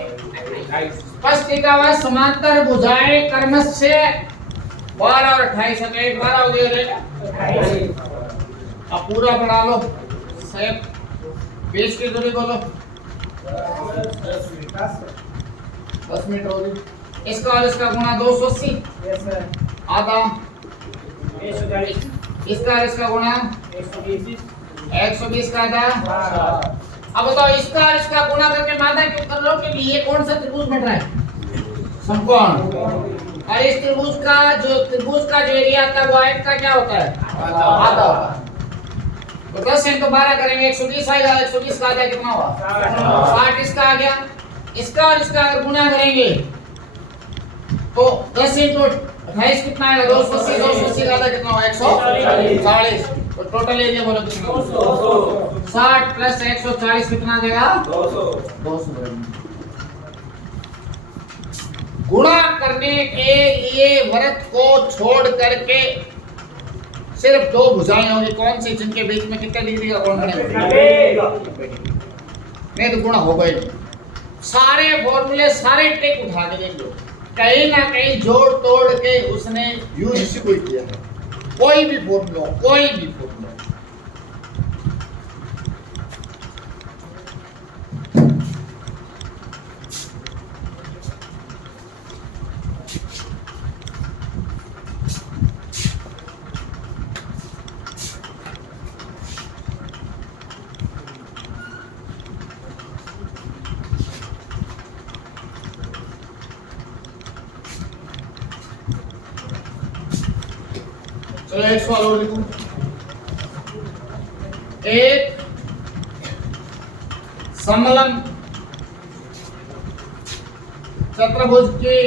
स्पष्टीका व समांतर भुजाएं क्रमश से 12 और 28 है, तो एक 12 हो गया। अब पूरा बढ़ा लो। सेम 20 की दूरी बोलो। 10 मीटर होगी। इसका और इसका गुणा 280। आधा। इसका और इसका गुणा 120 का आधा। अब बताओ इसका और इसका गुणा करके मादा क्यों कर रहे हो? क्योंकि ये कौन सा त्रिभुज बन रहा है? समकोण। और इस त्रिभुज का जो एरिया था वो आयत का क्या होता है? आधा। तो 10 into 12 करेंगे 120 आएगा। 120 का आधा कितना हुआ? 60। इसका आ गया। इसका और इसका अगर गुणा करेंगे तो 10 into 28 कितना आएगा? 280। 280 का आधा कितना हुआ? 140। तो टोटल एरिया बोलो कितना? 60 प्लस 140 कितना देगा? 200। गुणा करने के लिए वृत्त को छोड़ करके सिर्फ दो भुजाएं होंगी। कौन सी? जिनके बीच में कितने डिग्री का कोण बनेगा? नहीं तो गुणा होगा ही नहीं। सारे फॉर्मूले सारे टिक उठा के देख लो, कहीं ना कहीं जोड़ तोड़ के उसने यूज इसी को ही किया है। कोई भी फॉर्मूला, कोई भी फॉर्मूला। चलो एक सवाल और लिखूं। एक समलंब चतुर्भुज की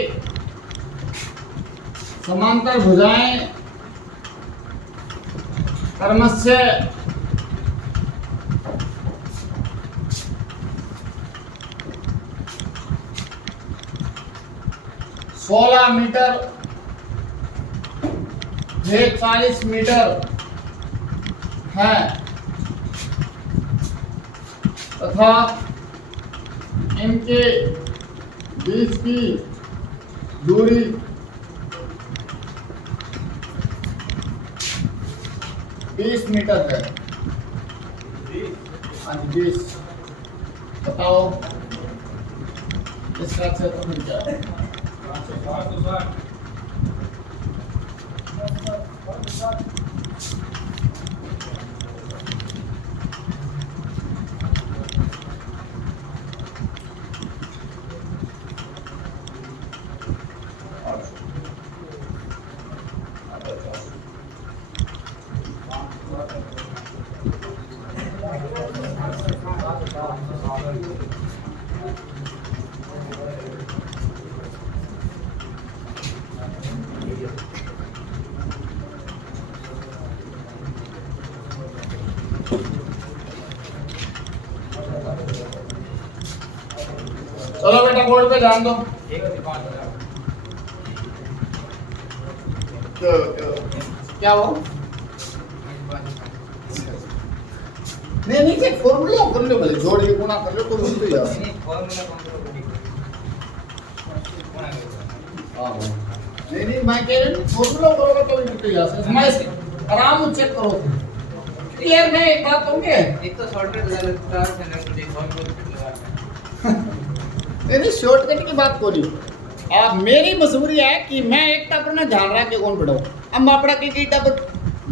समांतर भुजाएं क्रमशः 16 मीटर 40 मीटर है तथा इनके बीच की दूरी 20 मीटर है। हाँ जी 20। बताओ इसका क्षेत्रफल क्या है? चलो बेटा बोर्ड पे ध्यान दो। क्या हो? नहीं नीचे फॉर्मूला कर लो, भले जोड़ के गुणा कर लो तो मिल ही जाएगा। नहीं मैं कह रहा हूं फॉर्मूला करोगे तो मिल ही जाएगा। मैं आराम से चेक करो। क्लियर नहीं एक बात होंगे। एक तो शॉर्टकट लगा लेता है ना, तो फॉर्मूला नहीं शॉर्टकट की बात कर रही हूँ। अब मेरी मजबूरी है कि मैं एक टापर में ध्यान रख के कौन पढ़ाऊँ। अब बापड़ा की टापर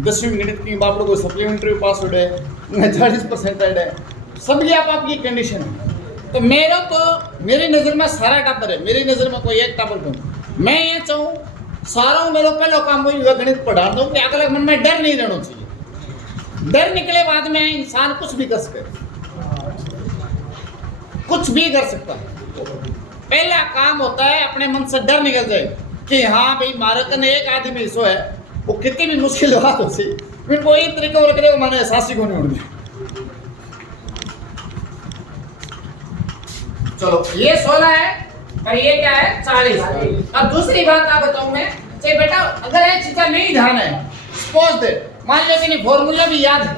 10वीं मिनट की बापड़ों को सप्लीमेंट्री पास हो गए 40% है, सबकी आपकी कंडीशन है। तो मेरी नज़र में सारा टापर है, मेरी नज़र में कोई एक टापर कम। मैं ये चाहूँ सारों मेरे पहले काम वही हुआ गणित पढ़ा दो कि अगले मन में डर नहीं रहना चाहिए। डर निकले बाद में इंसान कुछ भी कर सकता है, कुछ भी कर सकता है। पहला काम होता है अपने मन से डर निकल जाए कि हाँ भाई मारे कने एक आदमी हिस्सो है, वो कितनी भी मुश्किल बात हो सी फिर कोई तरीका और करेगा माने एहसास ही को नहीं उड़ने। चलो ये 16 है और ये क्या है 40। अब दूसरी बात आप बताऊं मैं चाहे बेटा अगर ये चीजें नहीं ध्यान है सपोज दे मान लो कि नहीं फॉर्मूला भी याद है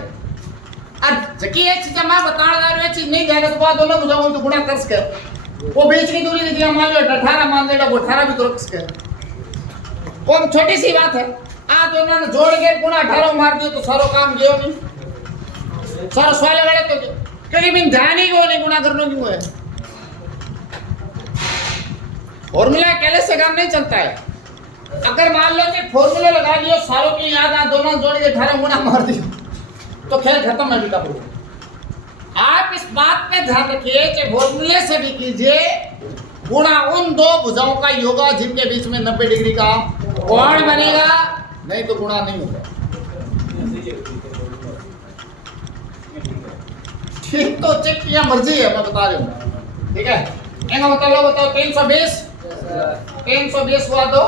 अब जकी ये चीजें मैं बताने जा रहा हूं चीज नहीं ध्यान है तो बाद दोनों बुझाऊं तो गुणा कर सके वो बीच की दूरी दी मान लो 18 मान लेगा वो 18 भी तो रख सके। वो छोटी सी बात है आ दोनों ने जोड़ के गुणा 18 मार दियो तो सारा काम गयो नहीं सारा सवाल वाले तो क्योंकि बिन ध्यान ही को नहीं गुणा करने क्यों है। फॉर्मूला अकेले से काम नहीं चलता है। अगर मान लो कि फॉर्मूला लगा लियो सारों की याद आ दोनों जोड़ के 18 गुना मार दियो तो खेल खत्म है बेटा। आप इस बात पे ध्यान रखिए कि फॉर्मूले से भी कीजिए गुणा उन दो भुजाओं का योग जिनके बीच में 90 डिग्री का कोण बनेगा, नहीं तो गुणा नहीं होगा। ठीक तो चेक किया मर्जी है मैं बता रहा हूँ ठीक है। इनका मतलब बताओ 320 320 हुआ दो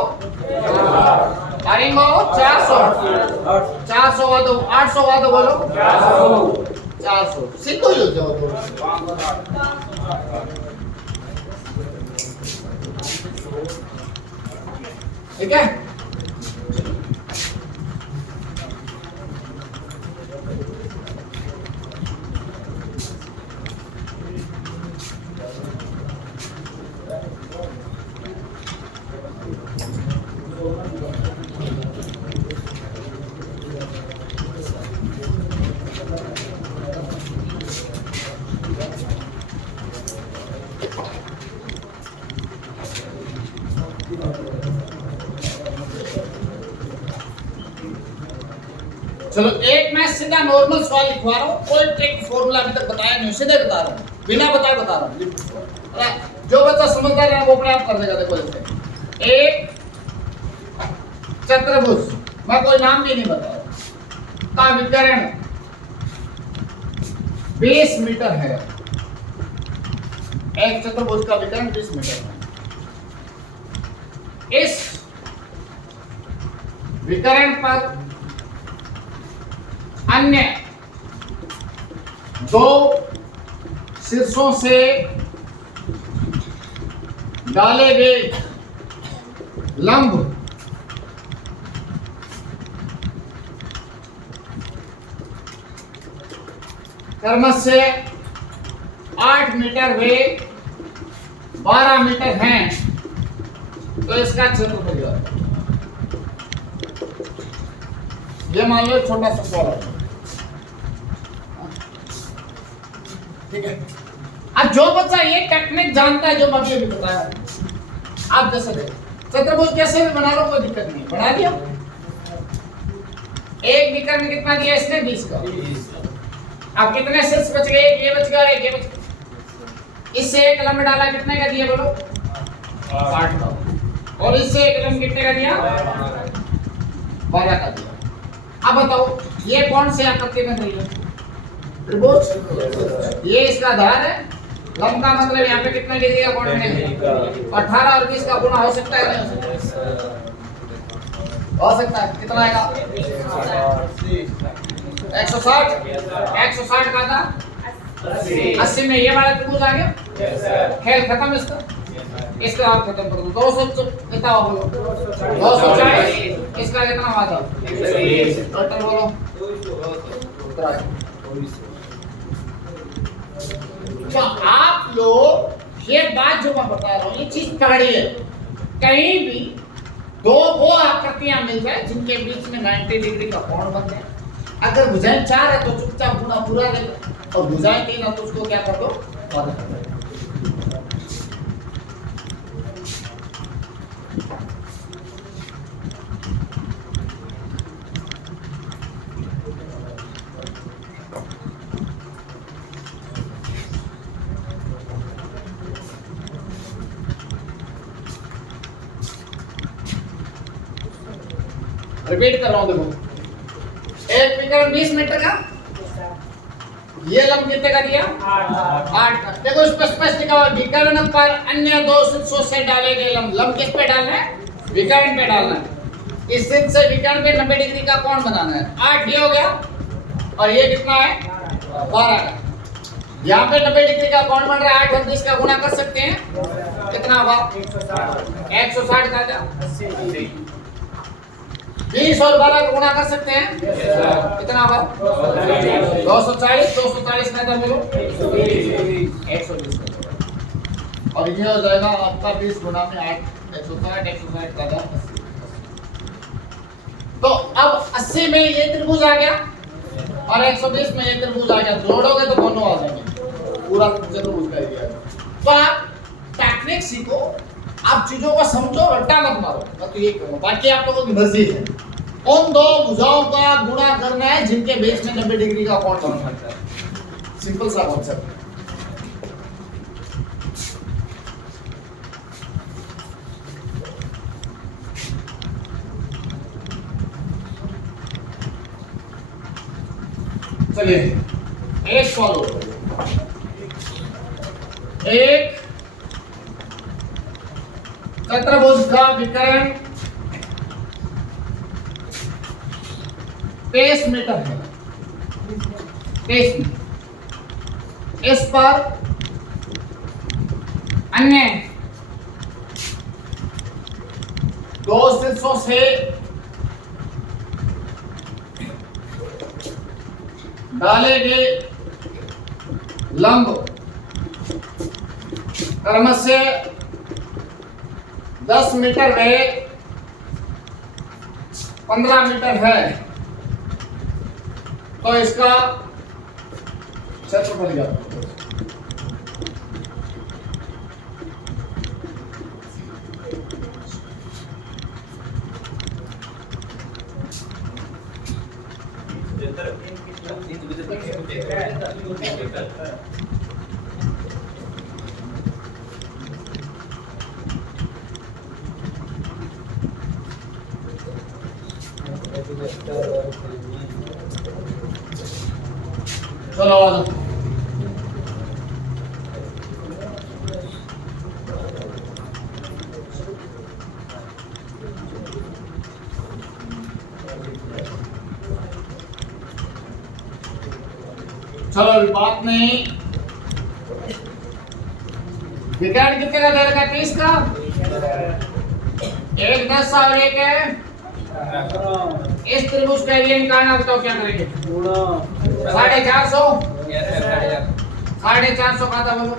आएंगे 400 हुआ दो 800 हुआ दो बोलो 400 सीधो ही हो जाओ ठीक है। चलो एक मैं सीधा नॉर्मल सवाल लिखवा रहा हूँ, कोई ट्रिक फॉर्मूला अभी तक बताया नहीं, सीधे बता रहा हूँ बिना बताए बता रहा हूँ। जो बच्चा समझदार है वो अपने आप कर देगा। देखो जैसे एक चतुर्भुज मैं कोई नाम भी नहीं बता रहा का विकर्ण 20 मीटर है। एक चतुर्भुज का विकर्ण 20 मीटर है। इस विकर्ण पर अन्य दो शीर्षों से डाले गए लंब क्रमशः 8 मीटर वे 12 मीटर हैं तो इसका क्षेत्रफल ये मान लो छोटा सा सवाल है ठीक है। अब जो बच्चा ये टेक्निक जानता है जो मैं अभी बताया आप जैसे देखो चतुर्भुज कैसे भी बना लो कोई दिक्कत नहीं, बना दिया। एक विकर्ण कितना दिया इसने 20 का। अब कितने शीर्ष बच गए, एक ये बच गया और एक ये बच गया। इससे एक लंब डाला कितने का दिया बोलो 8 का, और इससे एक लंब कितने का दिया 12 का दिया। अब बताओ ये कौन से आकृति बन रही है त्रिभुज, ये इसका आधार है। लंब का मतलब यहाँ पे कितना डिग्री का कोण है 18 और 20 का गुणा हो सकता है नहीं हो सकता है कितना आएगा 160 का था 80 में ये वाला त्रिभुज आ गया। खेल खत्म इसका आप खत्म कर दो 200 कितना हुआ बोलो 240 इसका कितना हुआ था टोटल बोलो तो आप लोग ये बात जो मैं बता रहा हूँ ये चीज पढ़िए। कहीं भी दो वो आकृतियां मिल जाए जिनके बीच में 90 डिग्री का कोण बन जाए, अगर भुजाएं 4 है तो चुपचाप गुणा पूरा ले लो और भुजाएं 3 है तो उसको क्या कर दो आधा कर दो। रिपीट कर रहा हूं, देखो एक विकर्ण 20 मीटर का, ये लंब कितने का दिया 8 का। देखो इस पर स्पष्ट लिखा हुआ विकर्ण पर अन्य दो शीर्षों से डाले गए लंब। लंब किस पे डालना है, विकर्ण पे डालना है। इस शीर्ष से विकर्ण पे 90 डिग्री का कोण बनाना है। 8 ये हो गया और ये कितना है 12 का। यहाँ पे 90 डिग्री का कोण बन रहा है, 8 और 20 का गुणा कर सकते हैं, कितना होगा 160 का क्या 20 और 12 का गुणा कर सकते हैं, कितना होगा 240। 240 में था बोलो 120 और ये हो जाएगा आपका 20 गुणा में 8 160 160 का 80। तो अब 80 में ये त्रिभुज आ गया और 120 में ये त्रिभुज आ गया, जोड़ोगे तो दोनों आ जाएंगे, पूरा चतुर्भुज का एरिया। तो आप टेक्निक सीखो, आप चीजों को समझो, रट्टा मत मारो, तो ये करो। बाकी आप लोगों की मर्जी है। उन दो भुजाओं का गुणा करना है जिनके बेस में 90 डिग्री का कोण बनता है। सिंपल सा कॉन्सेप्ट है। चलिए एक सॉल्व, एक चतुर्भुज का विकर्ण 23 मीटर है, 23 मीटर। इस पर अन्य दो शीर्षों से डाले गए लंब क्रमशः 10 मीटर है, 15 मीटर है, तो इसका क्षेत्रफल क्या होगा? चलो आ जाओ। चलो अभी बात नहीं, विकर्ण कितने का दे रखा 30 का, एक 10 और एक है। इस त्रिभुज का एरिया निकालना, बताओ क्या करेंगे? 450 450 का था बोलो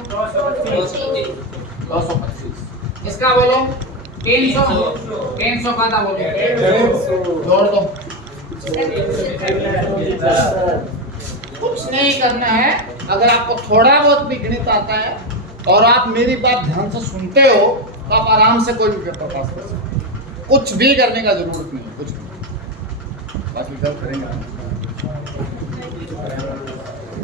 225। इसका बोलो 300 300 का था बोलो जोड़ दो। कुछ नहीं करना है, अगर आपको थोड़ा बहुत भी गणित आता है और आप मेरी बात ध्यान से सुनते हो तो आप आराम से कोई भी पेपर पास कर सकते हो। कुछ भी करने का जरूरत नहीं है, कुछ नहीं, बाकी कल करेंगे।